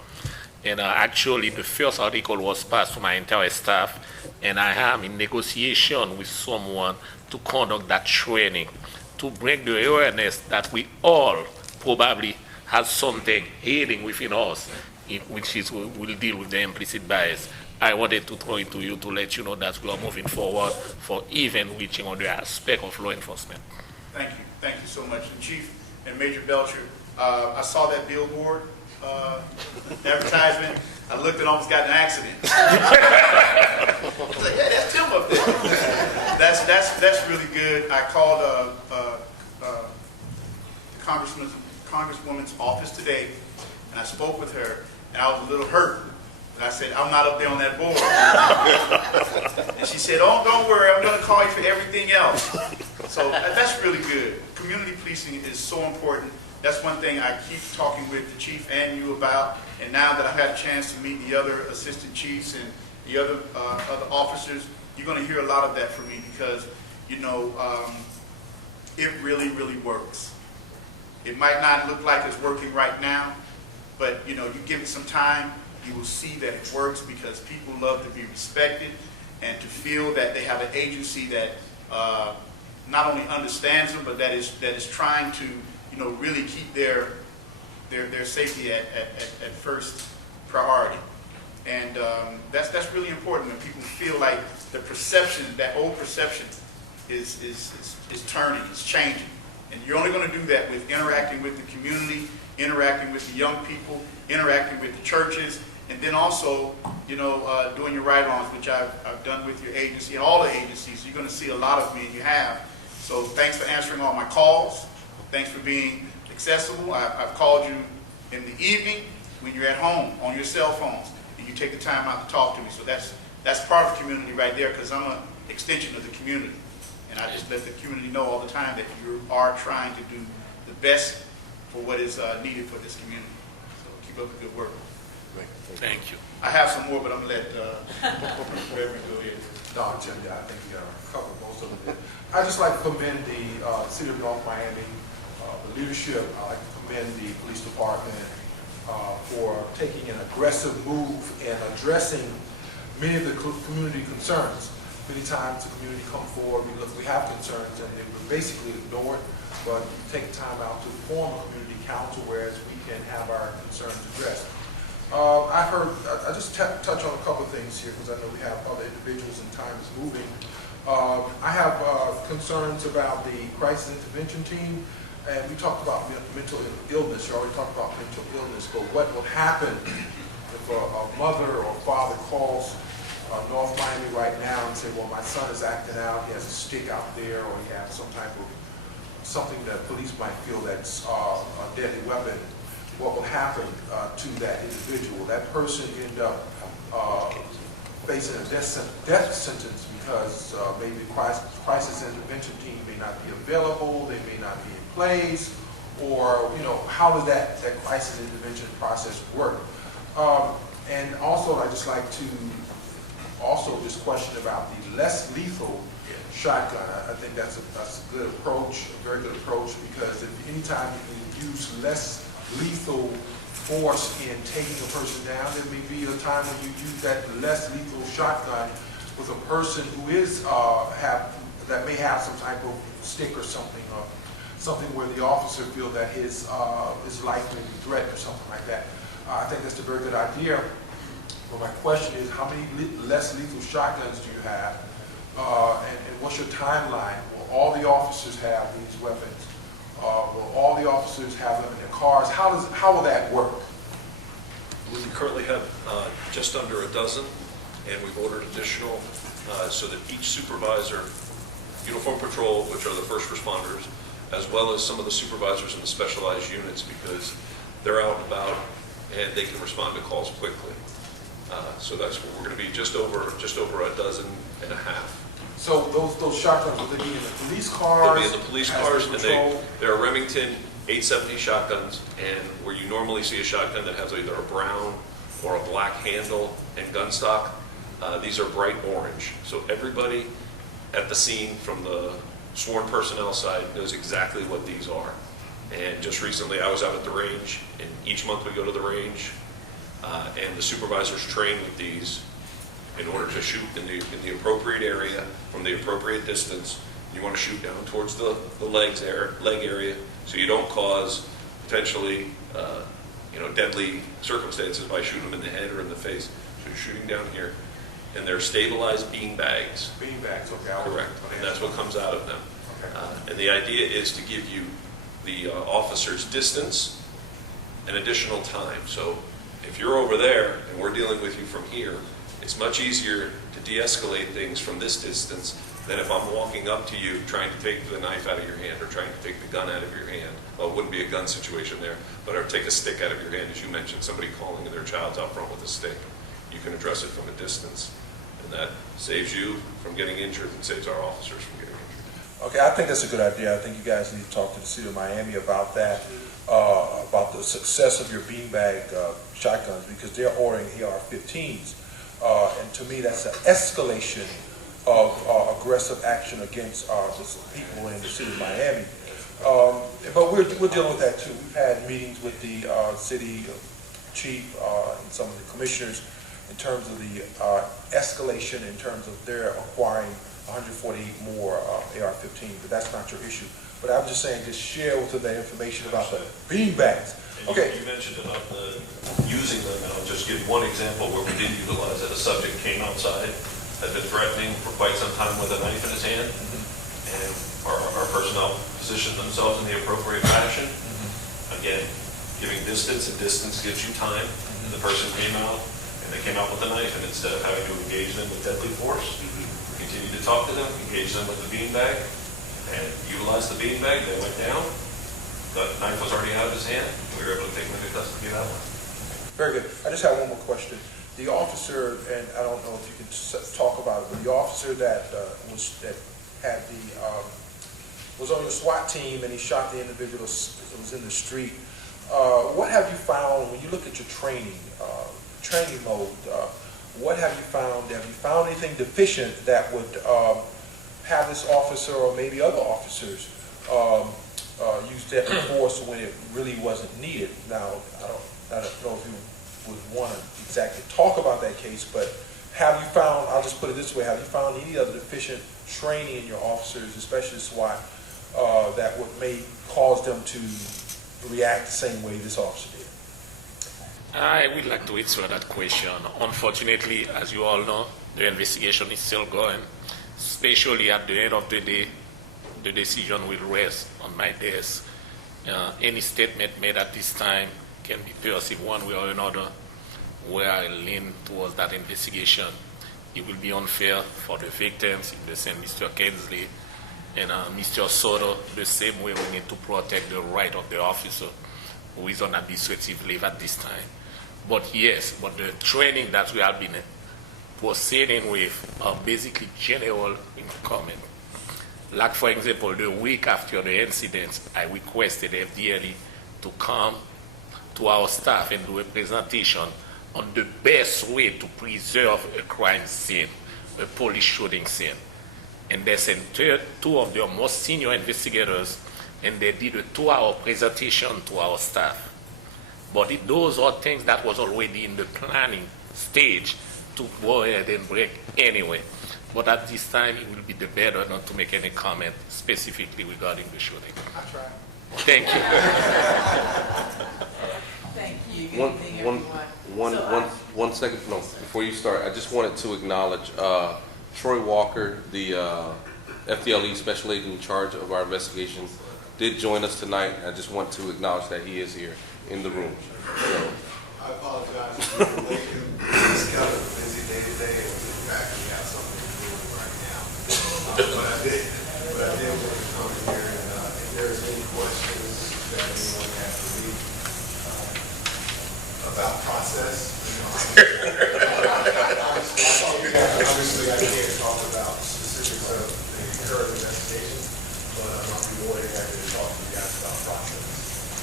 And actually, the first article was passed to my entire staff, and I am in negotiation with someone to conduct that training, to bring the awareness that we all probably have something hidden within us, which is we'll deal with the implicit bias. I wanted to throw it to you to let you know that we are moving forward for even reaching on the aspect of law enforcement. Thank you so much. And Chief and Major Belcher, I saw that billboard advertisement. I looked and almost got in an accident. I was like, yeah, that's Tim up there. That's really good. I called the Congresswoman's office today, and I spoke with her, and I was a little hurt. And I said, I'm not up there on that board. And she said, oh, don't worry, I'm going to call you for everything else. So that's really good. Community policing is so important. That's one thing I keep talking with the chief and you about. And now that I've had a chance to meet the other assistant chiefs and the other officers, you're going to hear a lot of that from me because, it really, really works. It might not look like it's working right now, but, you give it some time, you will see that it works because people love to be respected and to feel that they have an agency that not only understands them, but that is trying to, really keep their safety at first priority. And that's really important when people feel like the perception, that old perception, is turning, is changing. And you're only going to do that with interacting with the community, interacting with the young people, interacting with the churches, and then also, you know, doing your ride-ons, which I've done with your agency and all the agencies. You're going to see a lot of me, and you have. So thanks for answering all my calls. Thanks for being accessible. I've called you in the evening when you're at home on your cell phones, and you take the time out to talk to me. So that's part of the community right there, because I'm an extension of the community. And I just let the community know all the time that you are trying to do the best for what is needed for this community. So keep up the good work. Thank you. I have some more, but I'm going to let Reverend go ahead. Don, Jim, I think you covered most of it. I'd just like to commend the City of North Miami, the leadership. I'd like to commend the police department for taking an aggressive move and addressing many of the community concerns. Many times the community come forward, we have concerns, and they were basically ignored, but you take time out to form a community council, whereas we can have our concerns addressed. I just touch on a couple of things here, because I know we have other individuals and time is moving. I have concerns about the crisis intervention team, and we talked about mental illness. You already talked about mental illness, but what will happen if a mother or father calls North Miami right now and say, well, my son is acting out, he has a stick out there, or he has some type of something that police might feel that's a deadly weapon. What will happen to that individual? That person end up facing a death sentence because maybe the crisis intervention team may not be available, they may not be in place, or, you know, how does that crisis intervention process work? And also, I'd just like to just question about the less lethal shotgun. I think that's a good approach, a very good approach, because if anytime you can use less lethal force in taking a person down, there may be a time when you use that less lethal shotgun with a person who is that may have some type of stick or something, where the officer feel that his life may be threatened or something like that. I think that's a very good idea. But my question is, how many less lethal shotguns do you have? And what's your timeline? Will all the officers have these weapons? Will all the officers have them in their cars? How will that work? We currently have just under a dozen, and we've ordered additional so that each supervisor, uniform patrol, which are the first responders, as well as some of the supervisors in the specialized units, because they're out and about and they can respond to calls quickly. So that's what we're going to be, just over a dozen and a half. So those shotguns, will they be in the police cars? They'll be in the police cars, and they're Remington 870 shotguns, and where you normally see a shotgun that has either a brown or a black handle and gun stock, these are bright orange. So everybody at the scene from the sworn personnel side knows exactly what these are. And just recently I was out at the range, and each month we go to the range, and the supervisors train with these in order to shoot in the appropriate area from the appropriate distance. You want to shoot down towards the leg area, so you don't cause potentially deadly circumstances by shooting them in the head or in the face. So you're shooting down here, and they're stabilized bean bags. Bean bags, okay. Correct, and that's what comes out of them. Okay. And the idea is to give you the officer's distance and additional time. So if you're over there and we're dealing with you from here, it's much easier to de-escalate things from this distance than if I'm walking up to you trying to take the knife out of your hand or trying to take the gun out of your hand. Well, it wouldn't be a gun situation there, but or take a stick out of your hand, as you mentioned, somebody calling and their child's out front with a stick. You can address it from a distance, and that saves you from getting injured and saves our officers from getting injured. Okay, I think that's a good idea. I think you guys need to talk to the City of Miami about that, about the success of your beanbag shotguns, because they're ordering AR-15s. And to me, that's an escalation of aggressive action against the people in the City of Miami. But we're dealing with that too. We've had meetings with the city chief and some of the commissioners in terms of the escalation in terms of their acquiring 148 more AR-15, but that's not your issue. But I'm just saying, just share with them that information about the beanbags. Okay. You mentioned about using them, and I'll just give one example where we did utilize it. A subject came outside, had been threatening for quite some time with a knife in his hand, and our personnel positioned themselves in the appropriate fashion. Again, giving distance, and distance gives you time. The person came out, and they came out with a knife, and instead of having to engage them with deadly force, continue to talk to them, engage them with the beanbag, and utilize the beanbag. They went down. The knife was already out of his hand. We were able to take him into custody that way. Very good. I just have one more question. The officer, and I don't know if you can talk about it, but the officer that was on the SWAT team and he shot the individual that was in the street. What have you found when you look at your training mode? What have you found? Have you found anything deficient that would have this officer or maybe other officers use deadly force when it really wasn't needed? Now, I don't know if you would want to exactly talk about that case, but have you found, I'll just put it this way, have you found any other deficient training in your officers, especially SWAT, that may cause them to react the same way this officer did? I would like to answer that question. Unfortunately, as you all know, the investigation is still going. Especially at the end of the day, the decision will rest on my desk. Any statement made at this time can be perceived one way or another, where I lean towards that investigation. It will be unfair for the victims, in the same Mr. Kensley and Mr. Soto, the same way we need to protect the right of the officer who is on administrative leave at this time. But yes, but the training that we have been proceeding with are basically general in comment. Like, for example, the week after the incident, I requested FDLE to come to our staff and do a presentation on the best way to preserve a crime scene, a police shooting scene. And they sent two of their most senior investigators, and they did a 2-hour presentation to our staff. But those are things that was already in the planning stage to go ahead and break anyway. But at this time, it will be the better not to make any comment specifically regarding the shooting. I tried. Thank you. Thank you. Good evening, everyone. One second, no, before you start, I just wanted to acknowledge Troy Walker, the FDLE special agent in charge of our investigation, did join us tonight. I just want to acknowledge that he is here in the room. So, I apologize for being late. It's kind of a busy day today, and in fact, we have something to do right now. But I did want to come in here, and if there's any questions that anyone has for me about process, obviously I can't talk about specifics of the current investigation, but I'll be more than happy to talk to you guys about process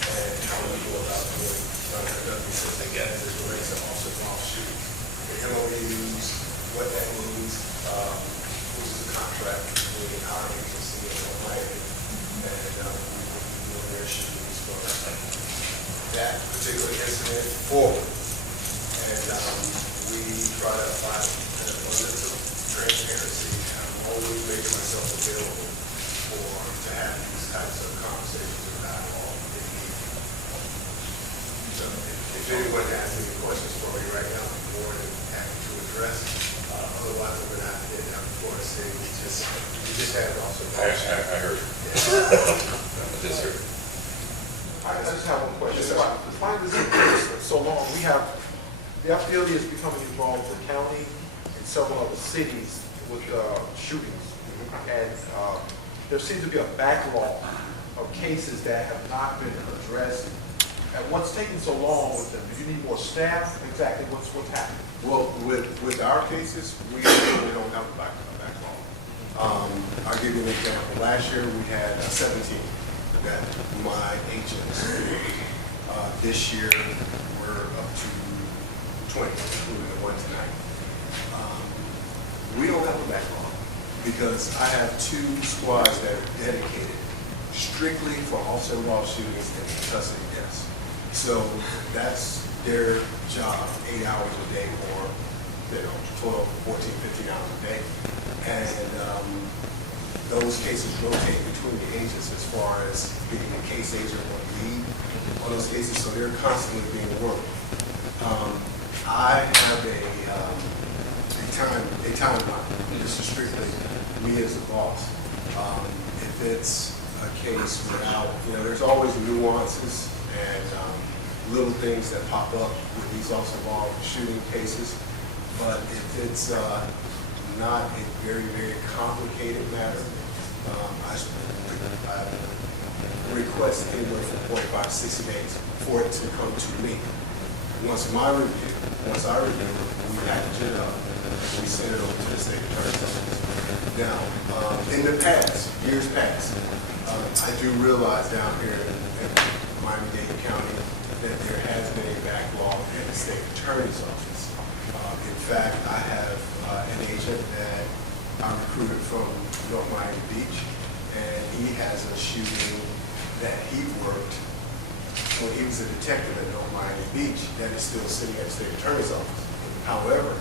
and how we go about doing WCS again as it relates to off shootings. The MOUs, what that means, who's the contract between our agency and Miami, and we will their shootings from that particular incident forward. And we try to apply an abundance of transparency. I'm always making myself available to have these types of conversations and dialogue if needed. So if anyone has any questions for me right now, I'm more than happy to address. Otherwise, I'm going to have to get down before I say we just had it also. I heard. Yeah. I just heard. I just have one question. Why is it so long? We have, the FDLE is becoming involved with the county and several other cities with shootings. And there seems to be a backlog of cases that have not been addressed. And what's taking so long with them? Do you need more staff? Exactly what's happening? Well, with our cases, we don't have a backlog. I'll give you an example. Last year, we had 17 that my agents did. This year, we're up to 20, including the one tonight. We don't have a backlog because I have 2 squads that are dedicated strictly for offset-involved shootings and custody deaths. So that's their job, 8 hours a day or 12, 14, 15 hours a day. And those cases rotate between the agents as far as being a case agent or lead on those cases, so they're constantly being worked. I have a timeline. This is strictly me as the boss. If it's a case without, there's always nuances, and little things that pop up with these also involved shooting cases. But if it's not a very, very complicated matter, I request anywhere from 45 to 60 days for it to come to me. Once I review it, we package it up, we send it over to the state attorney's office. Now, in the past, years past, I do realize down here in Miami-Dade County that there has been a backlog at the state attorney's office. In fact, I have an agent that I recruited from North Miami Beach, and he has a shooting that he worked when he was a detective at North Miami Beach that is still sitting at the state attorney's office. However,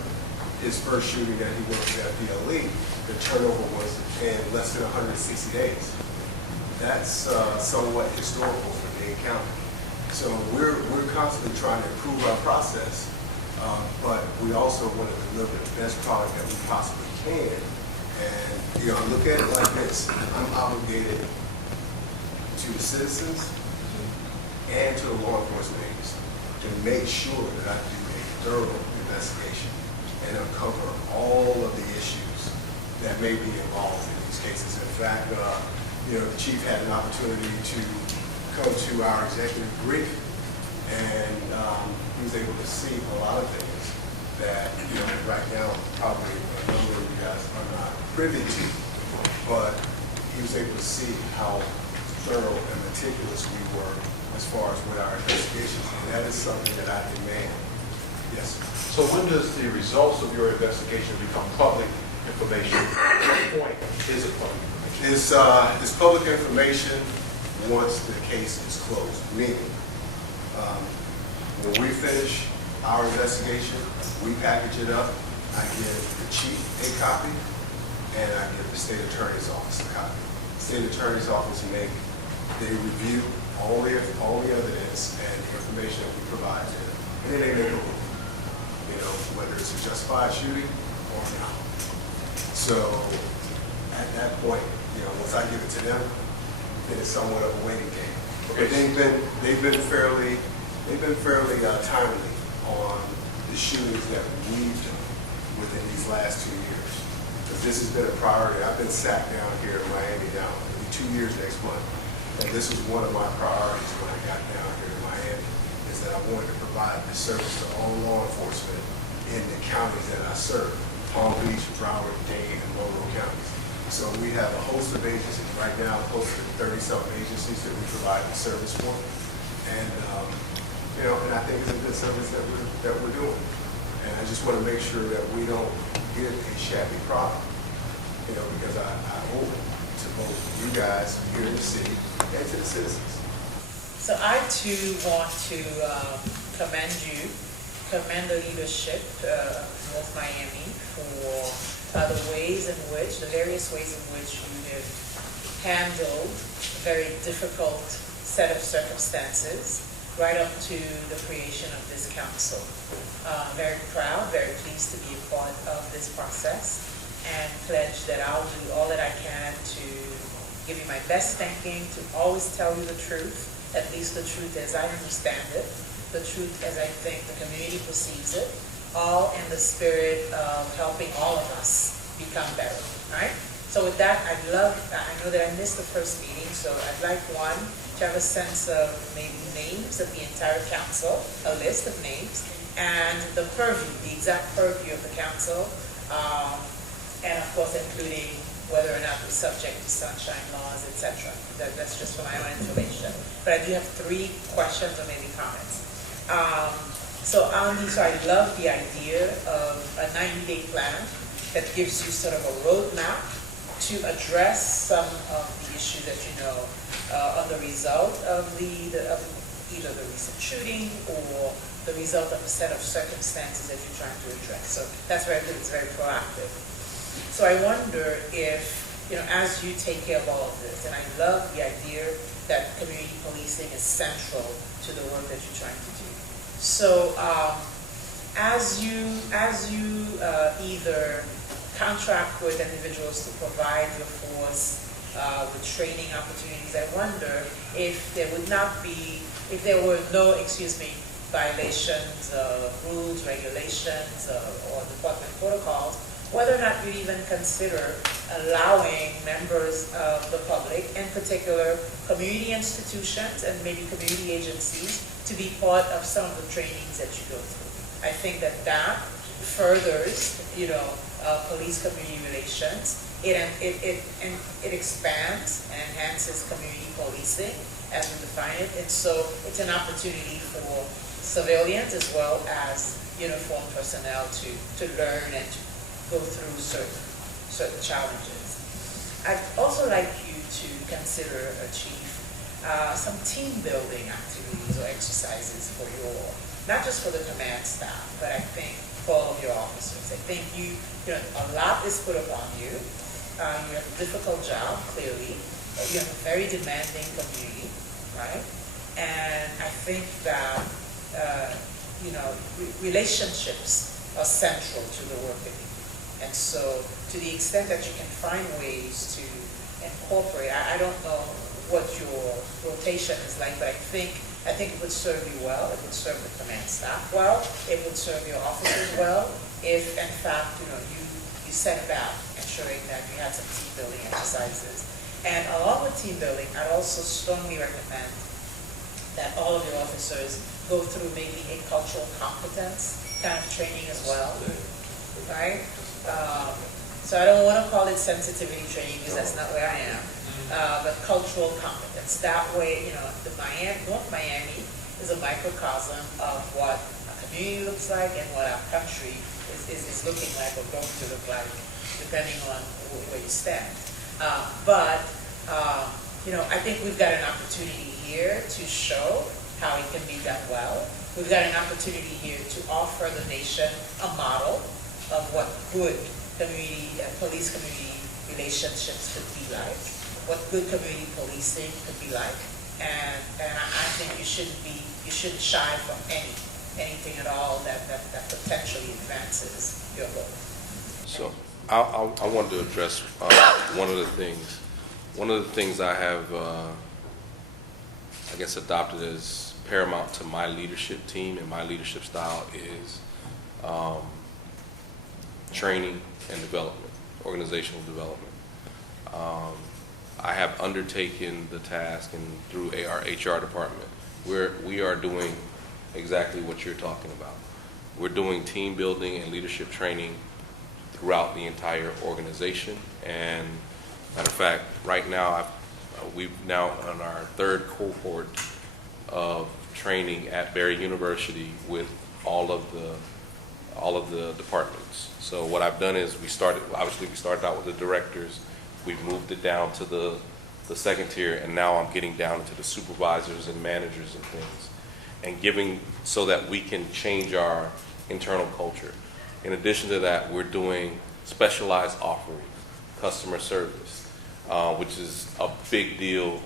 his first shooting that he worked at FDLE, the turnover was in less than 160 days. That's somewhat historical for Dade County. So we're constantly trying to improve our process, but we also want to deliver the best product that we possibly can. And I look at it like this: I'm obligated to the citizens and to the law enforcement agency to make sure that I do a thorough investigation and uncover all of the issues that may be involved in these cases. In fact, the chief had an opportunity to come to our executive brief, and he was able to see a lot of things that, right now probably a number of you guys are not privy to, but he was able to see how thorough and meticulous we were as far as with our investigations, and that is something that I demand. Yes, sir. So when does the results of your investigation become public information? At what point is it public information? It's public information once the case is closed, meaning when we finish our investigation, we package it up, I give the chief a copy, and I give the state attorney's office a copy. The state attorney's office they review all the evidence and the information that we provide to them, and then they make a ruling, whether it's a justified shooting or not. So at that point, once I give it to them, then it's somewhat of a waiting game. Okay. They've been fairly timely on the shootings that we've done within these last 2 years, because this has been a priority. I've been sat down here in Miami now, it'll be 2 years next month, and this was one of my priorities when I got down here in Miami, is that I wanted to provide this service to all law enforcement in the counties that I serve: Palm Beach, Broward, Dade, and Monroe counties. So we have a host of agencies right now, close to 30-something agencies that we provide the service for, and and I think it's a good service that we're doing. And I just want to make sure that we don't get a shabby product, because I owe it to both you guys here in the city and to the citizens. So I too want to commend the leadership of North Miami for the various ways in which you have handled a very difficult set of circumstances right up to the creation of this council. Very proud, very pleased to be a part of this process, and pledge that I'll do all that I can to give you my best thinking, to always tell you the truth, at least the truth as I understand it, the truth as I think the community perceives it, all in the spirit of helping all of us become better, right? So with that, I know that I missed the first meeting, so I'd like to have a sense of maybe names of the entire council, a list of names, and the exact purview of the council, and of course including whether or not we're subject to sunshine laws, etc. That's just for my own information. But I do have 3 questions or maybe comments. So I love the idea of a 90-day plan that gives you sort of a roadmap to address some of the issues that are the result of either the recent shooting or the result of a set of circumstances that you're trying to address. So that's very good. It's very proactive. So I wonder if, as you take care of all of this, and I love the idea that community policing is central to the work that you're trying to do. So as you either contract with individuals to provide your force with training opportunities. I wonder if there would not be, if there were no, violations of rules, regulations, or department protocols, whether or not you'd even consider allowing members of the public, in particular community institutions and maybe community agencies, to be part of some of the trainings that you go through. I think that furthers, police community relations. It expands and enhances community policing as we define it, and so it's an opportunity for civilians as well as uniformed personnel to learn and to go through certain challenges. I'd also like you to consider, Chief, some team building activities or exercises for not just for the command staff, but I think for all of your officers. I think a lot is put upon you. You have a difficult job, clearly. You have a very demanding community, right? And I think that relationships are central to the work that you do. And so, to the extent that you can find ways to incorporate, I don't know what your rotation is like, but I think it would serve you well. It would serve the command staff well. It would serve your officers well if, in fact, you set about ensuring that you have some team building exercises. And along with team building, I'd also strongly recommend that all of your officers go through maybe a cultural competence kind of training as well, right? So I don't want to call it sensitivity training because that's not where I am, but cultural competence. That way, North Miami is a microcosm of what a community looks like and what our country is looking like or going to look like, depending on where you stand. I think we've got an opportunity here to show how it can be done well. We've got an opportunity here to offer the nation a model of what good police community relationships could be like, what good community policing could be like, and I think you shouldn't shy from anything at all that potentially advances your goal. So I wanted to address one of the things. One of the things I have, adopted as paramount to my leadership team and my leadership style is training and development, organizational development. I have undertaken the task, and through our HR department, we are doing exactly what you're talking about. We're doing team building and leadership training throughout the entire organization. And matter of fact, right now, we've now on our third cohort of training at Barry University with all of the departments. So what I've done is we started out with the directors. We've moved it down to the second tier, and now I'm getting down into the supervisors and managers and things, and giving so that we can change our internal culture. In addition to that, we're doing specialized offerings, customer service, which is a big deal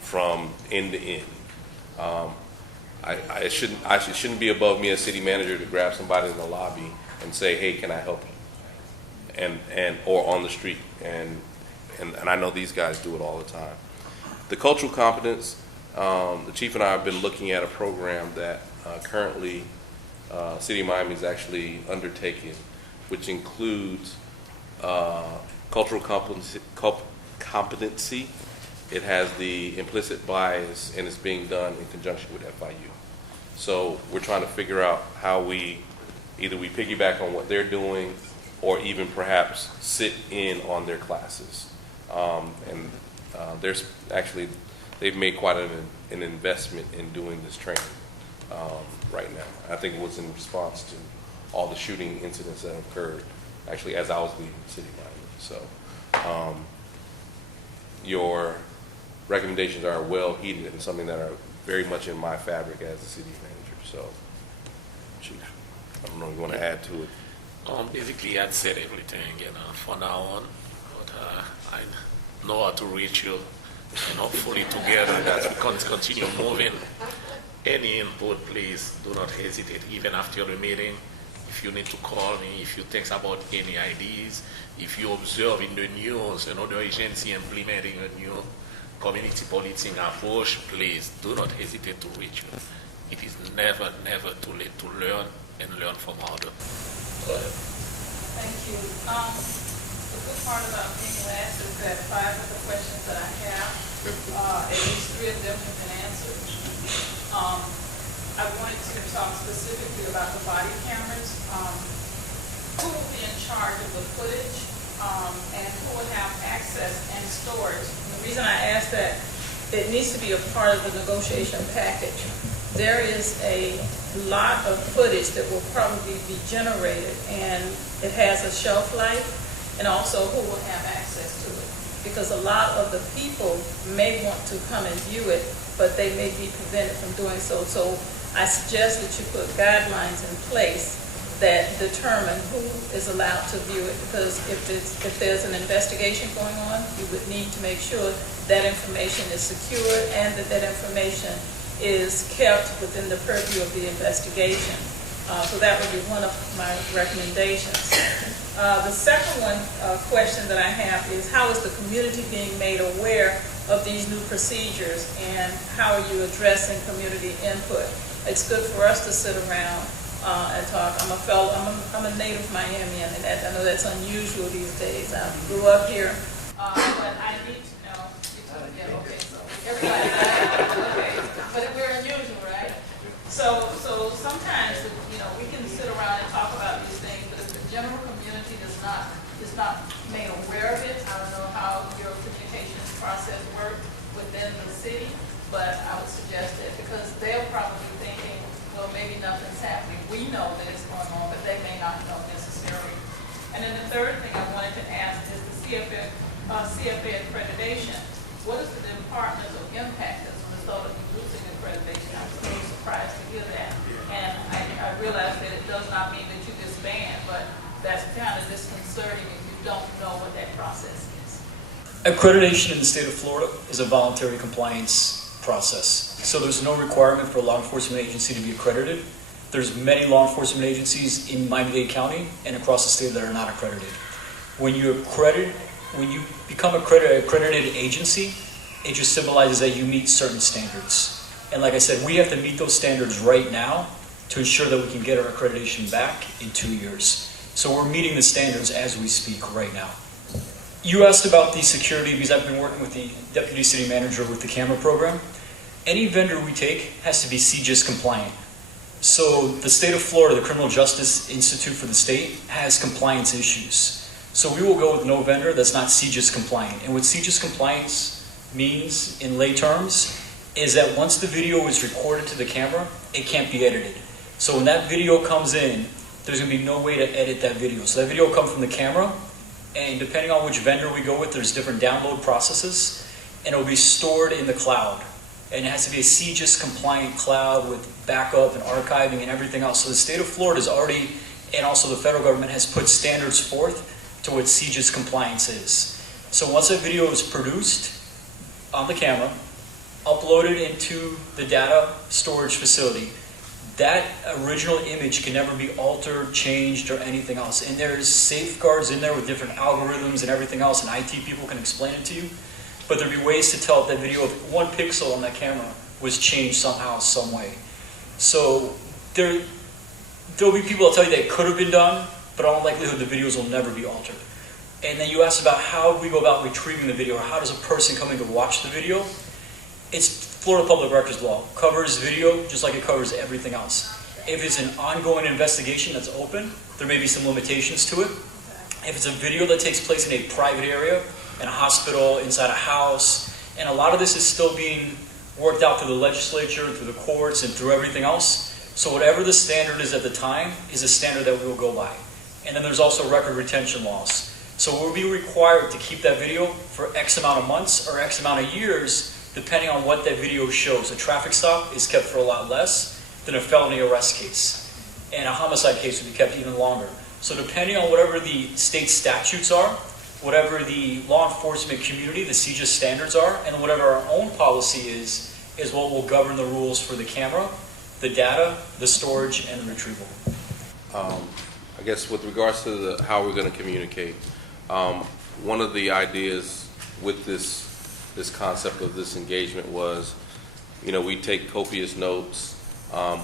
from end to end. It shouldn't be above me as city manager to grab somebody in the lobby and say, "Hey, can I help you?" or on the street, and I know these guys do it all the time. The cultural competence, the chief and I have been looking at a program that currently City of Miami is actually undertaking, which includes cultural competency. It has the implicit bias, and it's being done in conjunction with FIU. So we're trying to figure out how we piggyback on what they're doing, or even perhaps sit in on their classes. There's actually, they've made quite an investment in doing this training right now. I think it was in response to all the shooting incidents that occurred, actually, as I was leaving the city of Miami. So your recommendations are well heeded and something that are very much in my fabric as a city manager. So, Chief, I don't know if you want to add to it. Basically, I'd said everything, for now on, but I know how to reach you, and hopefully together as we continue moving. Any input, please do not hesitate, even after the meeting. if you need to call me, if you think about any ideas, if you observe in the news another agency implementing a new community policing approach, please do not hesitate to reach me. It is never, never too late to learn and learn from others. Thank you. The good part about being last is that 5 of the questions that I have, at least 3 of them have been answered. I wanted to talk specifically about the body cameras. Who will be in charge of the footage, and who will have access and storage? And the reason I ask that, it needs to be a part of the negotiation package. There is a lot of footage that will probably be generated, and it has a shelf life, and also who will have access to it. Because a lot of the people may want to come and view it, but they may be prevented from doing so. So I suggest that you put guidelines in place that determine who is allowed to view it, because if there's an investigation going on, you would need to make sure that information is secured and that information is kept within the purview of the investigation. So that would be one of my recommendations. The second question that I have is, how is the community being made aware of these new procedures, and how are you addressing community input? It's good for us to sit around and talk. I'm a native Miamian, and I know that's unusual these days. I grew up here, but I need to know. Yeah, okay, so everybody, okay, but we're unusual, right? So sometimes, we can sit around and talk about these things, but if the general community is not made aware of it, I don't know how your communications process works within the city, but I would suggest it, because they're probably thinking, well, maybe nothing's happening. We know that it's going on, but they may not know necessarily. And then the third thing I wanted to ask is the CFA accreditation. What is the departmental impact as a result of you losing accreditation? I was a little surprised to hear that. And I realize that it does not mean that you disband, but that's kind of disconcerting if you don't know what that process is. Accreditation in the state of Florida is a voluntary compliance process. So there's no requirement for a law enforcement agency to be accredited. There's many law enforcement agencies in Miami-Dade County and across the state that are not accredited. When you become an accredited agency, it just symbolizes that you meet certain standards. And like I said, we have to meet those standards right now to ensure that we can get our accreditation back in 2 years. So we're meeting the standards as we speak right now. You asked about the security, because I've been working with the Deputy City Manager with the camera program. Any vendor we take has to be CJIS compliant. So the state of Florida, the Criminal Justice Institute for the state, has compliance issues. So we will go with no vendor that's not CJIS compliant. And what CJIS compliance means in lay terms is that once the video is recorded to the camera, it can't be edited. So when that video comes in, there's going to be no way to edit that video. So that video will come from the camera, and depending on which vendor we go with, there's different download processes, and it will be stored in the cloud. And it has to be a CJIS compliant cloud with backup and archiving and everything else. So the state of Florida is already, and also the federal government has put standards forth to what CJIS compliance is. So once a video is produced on the camera, uploaded into the data storage facility, that original image can never be altered, changed, or anything else. And there's safeguards in there with different algorithms and everything else, and IT people can explain it to you. But there'll be ways to tell if that video, if 1 pixel on that camera was changed somehow, some way. So there'll be people that tell you that it could have been done, but in all likelihood the videos will never be altered. And then you asked about how we go about retrieving the video, or how does a person come in to watch the video. It's Florida Public Records Law. Covers video just like it covers everything else. If it's an ongoing investigation that's open, there may be some limitations to it. If it's a video that takes place in a private area, in a hospital, inside a house, and a lot of this is still being worked out through the legislature, through the courts, and through everything else. So whatever the standard is at the time is a standard that we will go by. And then there's also record retention laws. So we'll be required to keep that video for X amount of months or X amount of years, depending on what that video shows. A traffic stop is kept for a lot less than a felony arrest case. And a homicide case would be kept even longer. So depending on whatever the state statutes are, whatever the law enforcement community, the CJIS standards are, and whatever our own policy is what will govern the rules for the camera, the data, the storage, and the retrieval. I guess with regards to how we're going to communicate, one of the ideas with this concept of this engagement was, we take copious notes.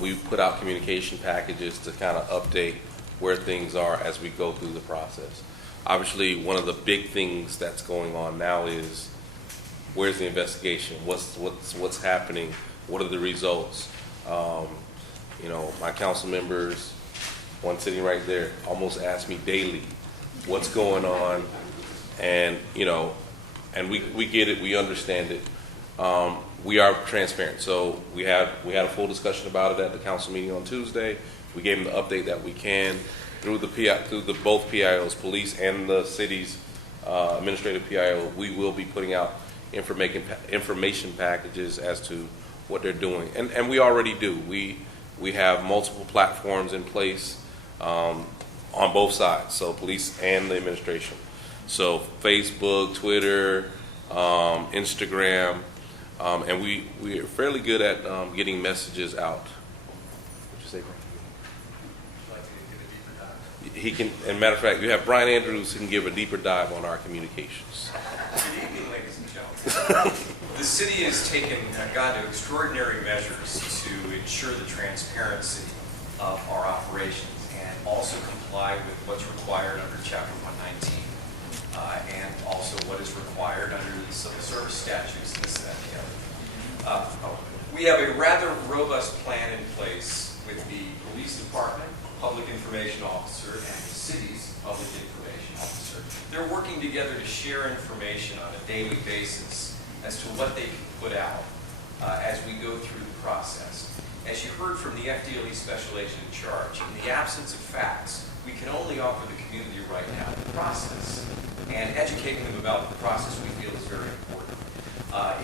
We put out communication packages to kind of update where things are as we go through the process. Obviously, one of the big things that's going on now is, where's the investigation? What's happening? What are the results? My council members, one sitting right there, almost ask me daily, what's going on? And we get it, we understand it. We are transparent. So we had a full discussion about it at the council meeting on Tuesday. We gave them the update that we can through both PIOs, police and the city's administrative PIO. We will be putting out information packages as to what they're doing, and we already do. We have multiple platforms in place on both sides, so police and the administration. So Facebook, Twitter, Instagram, and we are fairly good at getting messages out. What'd you say, Brian? He can, and matter of fact, you have Brian Andrews who can give a deeper dive on our communications. Good evening, ladies and gentlemen. The city has gone to extraordinary measures to ensure the transparency of our operations and also comply with what's required under Chapter 119 and also what is required under the civil service statutes, this, that, and the other. We have a rather robust plan in place with the police department, public information officer, and the city's public information officer. They're working together to share information on a daily basis as to what they can put out as we go through the process. As you heard from the FDLE special agent in charge, in the absence of facts, we can only offer the community right now the process, and educating them about the process we feel is very important.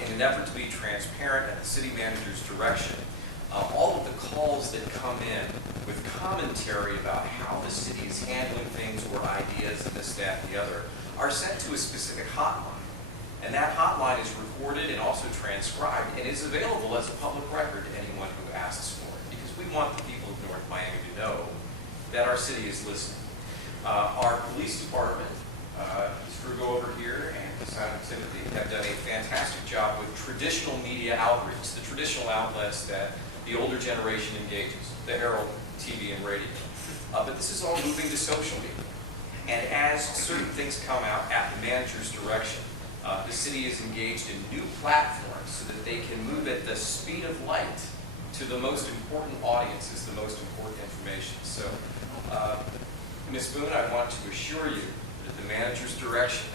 In an effort to be transparent at the city manager's direction, all of the calls that come in with commentary about how the city is handling things or ideas and this, that, and the other are sent to a specific hotline. And that hotline is recorded and also transcribed and is available as a public record to anyone who asks for it, because we want the people of North Miami to know that our city is listening. Our police department, Strugo over here and Simon Timothy, have done a fantastic job with traditional media outreach, the traditional outlets that the older generation engages, the Herald, TV, and radio. But this is all moving to social media. And as certain things come out at the manager's direction, the city is engaged in new platforms so that they can move at the speed of light to the most important audiences, the most important information. So, Ms. Boone, I want to assure you that the manager's direction,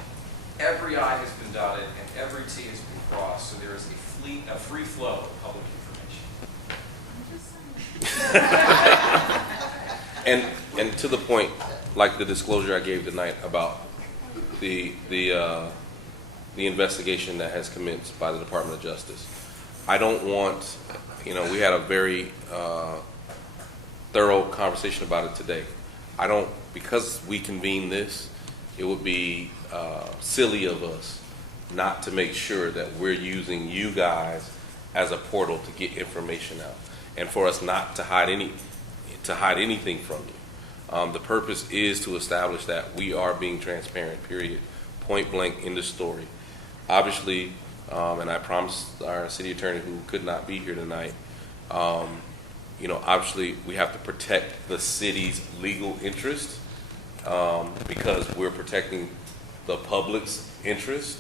every I has been dotted and every T has been crossed, so there is a free flow of public information. And to the point, like the disclosure I gave tonight about the investigation that has commenced by the Department of Justice. I don't want, we had a very thorough conversation about it today. Because we convened this, it would be silly of us not to make sure that we're using you guys as a portal to get information out, and for us not to hide anything from you. The purpose is to establish that we are being transparent, period, point blank in the story. Obviously, and I promised our city attorney who could not be here tonight, obviously we have to protect the city's legal interest because we're protecting the public's interest.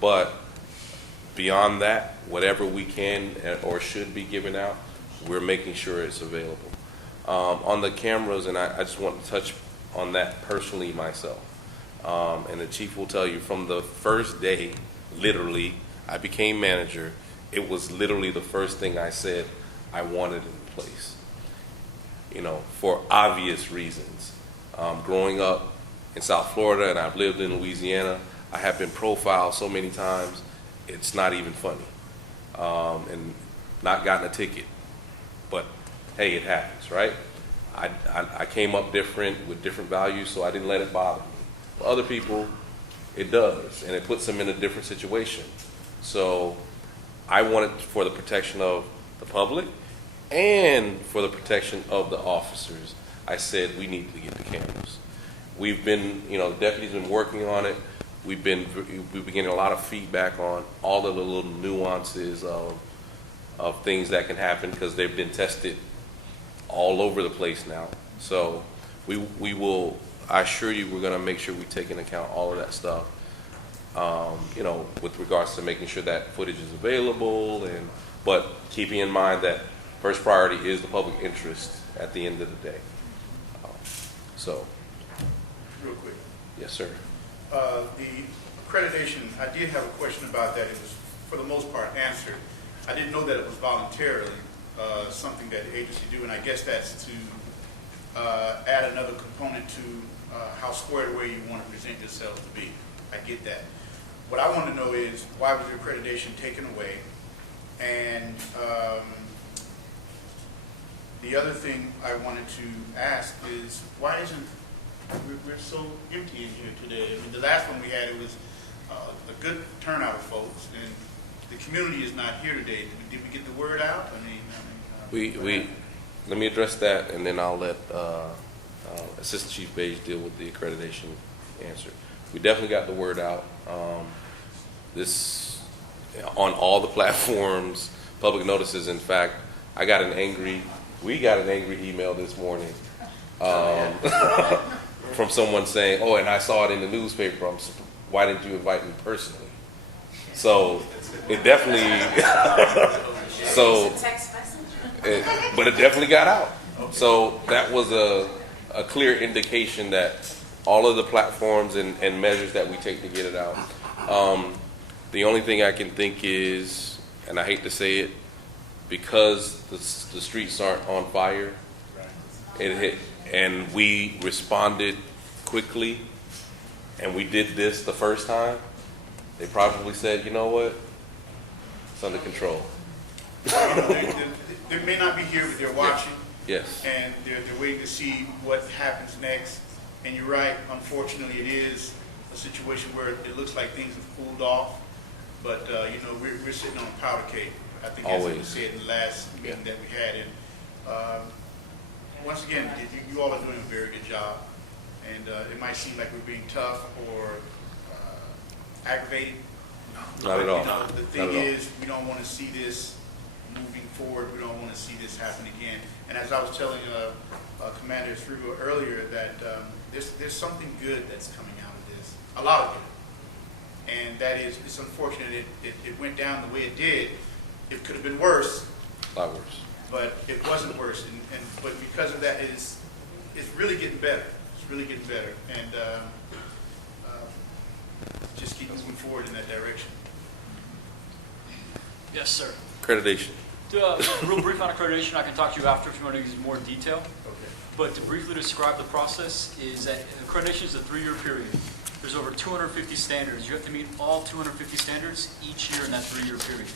But beyond that, whatever we can or should be giving out, we're making sure it's available. On the cameras, and I just want to touch on that personally myself. And the chief will tell you from the first day, literally, I became manager, it was literally the first thing I said I wanted in place. For obvious reasons. Growing up in South Florida, and I've lived in Louisiana, I have been profiled so many times, it's not even funny. And not gotten a ticket. But hey, it happens, right? I came up different with different values, so I didn't let it bother me. For other people, it does, and it puts them in a different situation. So I want it for the protection of the public and for the protection of the officers. I said we need to get the cameras. We've been, the deputy's been working on it. We've been getting a lot of feedback on all of the little nuances of things that can happen because they've been tested all over the place now. So we will, I assure you, we're going to make sure we take into account all of that stuff, with regards to making sure that footage is available, but keeping in mind that first priority is the public interest at the end of the day. Real quick. Yes, sir. The accreditation, I did have a question about that. It was, for the most part, answered. I didn't know that it was voluntarily something that the agency do, and I guess that's to add another component to how squared away you want to present yourself to be. I get that. What I want to know is, why was the accreditation taken away? And the other thing I wanted to ask is, why isn't, we're so empty in here today. I mean, the last one we had, it was a good turnout of folks, and the community is not here today. Did we get the word out? Let me address that, and then I'll let Assistant Chief Beige deal with the accreditation answer. We definitely got the word out. This on all the platforms, public notices. In fact, we got an angry email this morning from someone saying, "Oh, and I saw it in the newspaper. Why didn't you invite me personally?" So it definitely, but it definitely got out. So that was a clear indication that all of the platforms and measures that we take to get it out. The only thing I can think is, and I hate to say it, because the streets aren't on fire, it hit, and we responded quickly, and we did this the first time. They probably said, "You know what? It's under control." They may not be here, but they're watching. Yes. And they're waiting to see what happens next. And you're right, unfortunately, it is a situation where it looks like things have cooled off. But, we're sitting on a powder keg. I think that's what we said in the last meeting that we had. And once again, you all are doing a very good job. And it might seem like we're being tough or aggravated. Not at all. The thing is, we don't want to see this moving forward. We don't want to see this happen again. And as I was telling Commander Strigo earlier, that there's something good that's coming out of this, a lot of good. And that is, it's unfortunate it went down the way it did. It could have been worse. A lot worse. But it wasn't worse. But because of that, it's really getting better. It's really getting better. And just keep moving forward in that direction. Yes, sir. Accreditation. Real brief on accreditation. I can talk to you after if you want to use more detail. Okay. But to briefly describe the process is that accreditation is a 3-year period. There's over 250 standards. You have to meet all 250 standards each year in that 3-year period.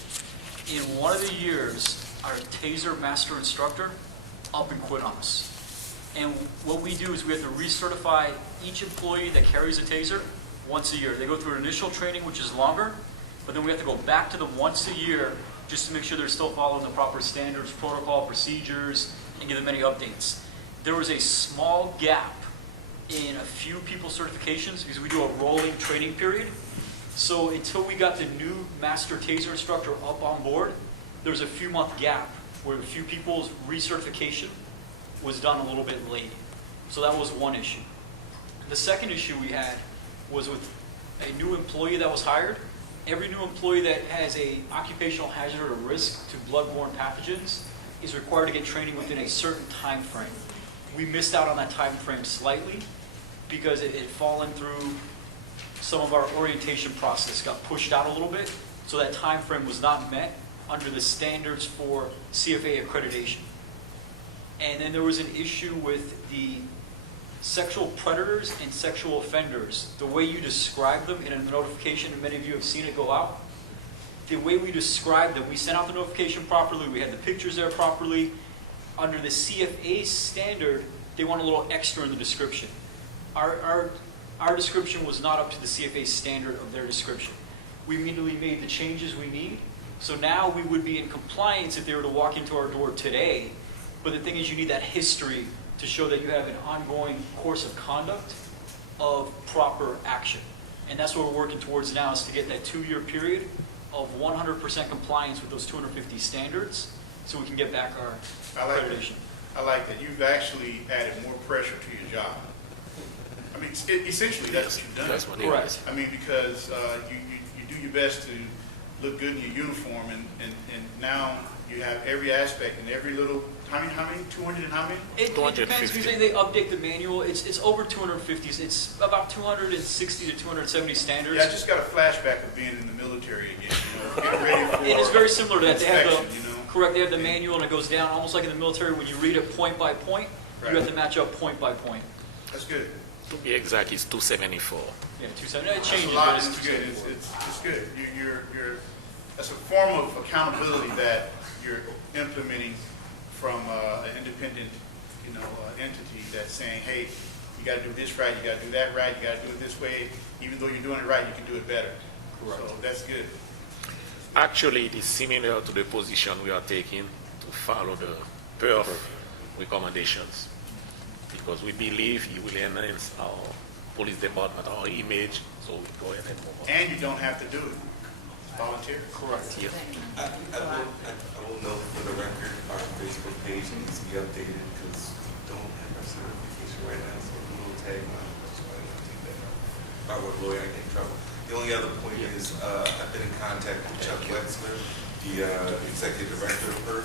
In one of the years, our TASER master instructor up and quit on us. And what we do is we have to recertify each employee that carries a TASER once a year. They go through an initial training, which is longer, but then we have to go back to them once a year just to make sure they're still following the proper standards, protocol, procedures, and give them any updates. There was a small gap in a few people's certifications because we do a rolling training period. So until we got the new master TASER instructor up on board, there was a few month gap where a few people's recertification was done a little bit late. So that was one issue. The second issue we had was with a new employee that was hired. Every new employee that has a occupational hazard or risk to bloodborne pathogens is required to get training within a certain time frame. We missed out on that time frame slightly because it had fallen through some of our orientation process, got pushed out a little bit, so that time frame was not met under the standards for CFA accreditation. And then there was an issue with the sexual predators and sexual offenders. The way you describe them in a notification, and many of you have seen it go out, the way we described them, we sent out the notification properly, we had the pictures there properly. Under the CFA standard, they want a little extra in the description. Our description was not up to the CFA standard of their description. We immediately made the changes we need, so now we would be in compliance if they were to walk into our door today. But the thing is, you need that history to show that you have an ongoing course of conduct of proper action. And that's what we're working towards now, is to get that 2-year period of 100% compliance with those 250 standards, so we can get back our accreditation. I like that. You've actually added more pressure to your job. I mean, essentially, that's what you've done. Correct. I mean, because you do your best to look good in your uniform, and now you have every aspect and every little, how many, 200 and how many? It depends, because they update the manual. It's over 250. It's about 260 to 270 standards. Yeah, I just got a flashback of being in the military again, getting ready for It is very similar to that. They have inspection, correct, they have the manual, and it goes down, almost like in the military, when you read it point by point, Right. you have to match up point by point. That's good. To be exact, it's 274. Yeah, 270. It That's changes, a lot, but and it's it's good. It's good. You're that's a form of accountability that you're implementing from an independent, entity that's saying, hey, you got to do this right, you got to do that right, you got to do it this way. Even though you're doing it right, you can do it better. Correct. So that's good. Actually, it is similar to the position we are taking to follow the PERF recommendations, because we believe it will enhance our police department, our image, so we go ahead and move on. And you don't have to do it. Volunteer. Correct. Yeah. I will note for the record, our Facebook page needs to be updated because we don't have our certification right now, so a little tag on it. That's why I didn't take that out. If I were a lawyer, I'd get in trouble. The only other point is I've been in contact with Chuck Wexler, the executive director of PERF.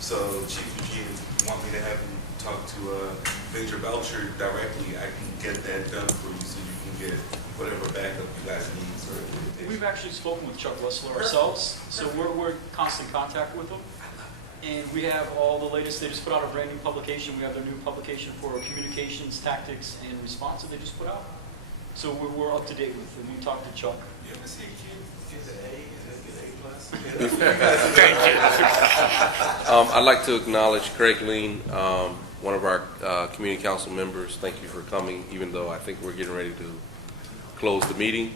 So Chief Eugene, if you want me to have him talk to Major Belcher directly, I can get that done for you so you can get whatever backup you guys need. We've actually spoken with Chuck Wessler ourselves, so we're in constant contact with him. And we have all the latest. They just put out a brand new publication. We have their new publication for communications, tactics, and response that they just put out. So we're up to date with it. We talked to Chuck. You ever see a kid get an A and then get A+? I'd like to acknowledge Craig Lean, one of our community council members. Thank you for coming, even though I think we're getting ready to close the meeting.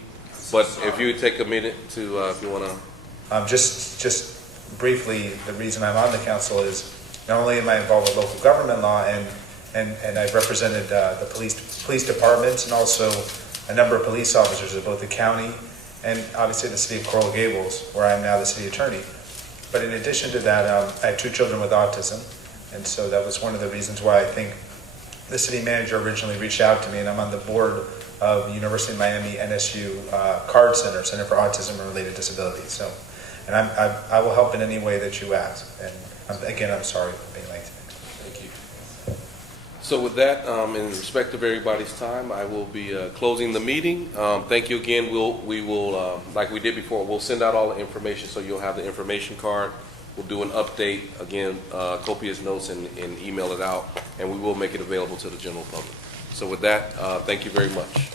But if you would take a minute to, if you want to. Just briefly, the reason I'm on the council is not only am I involved with local government law, and I've represented the police departments and also a number of police officers of both the county and obviously the city of Coral Gables, where I'm now the city attorney. But in addition to that, I have 2 children with autism, and so that was one of the reasons why I think the city manager originally reached out to me, and I'm on the board of University of Miami NSU CARD Center for Autism and Related Disabilities. So, and I will help in any way that you ask. And again, I'm sorry for being late today. Thank you. So with that, in respect of everybody's time, I will be closing the meeting. Thank you again. We will, like we did before, we'll send out all the information so you'll have the information card. We'll do an update, again, copious notes and email it out, and we will make it available to the general public. So with that, thank you very much.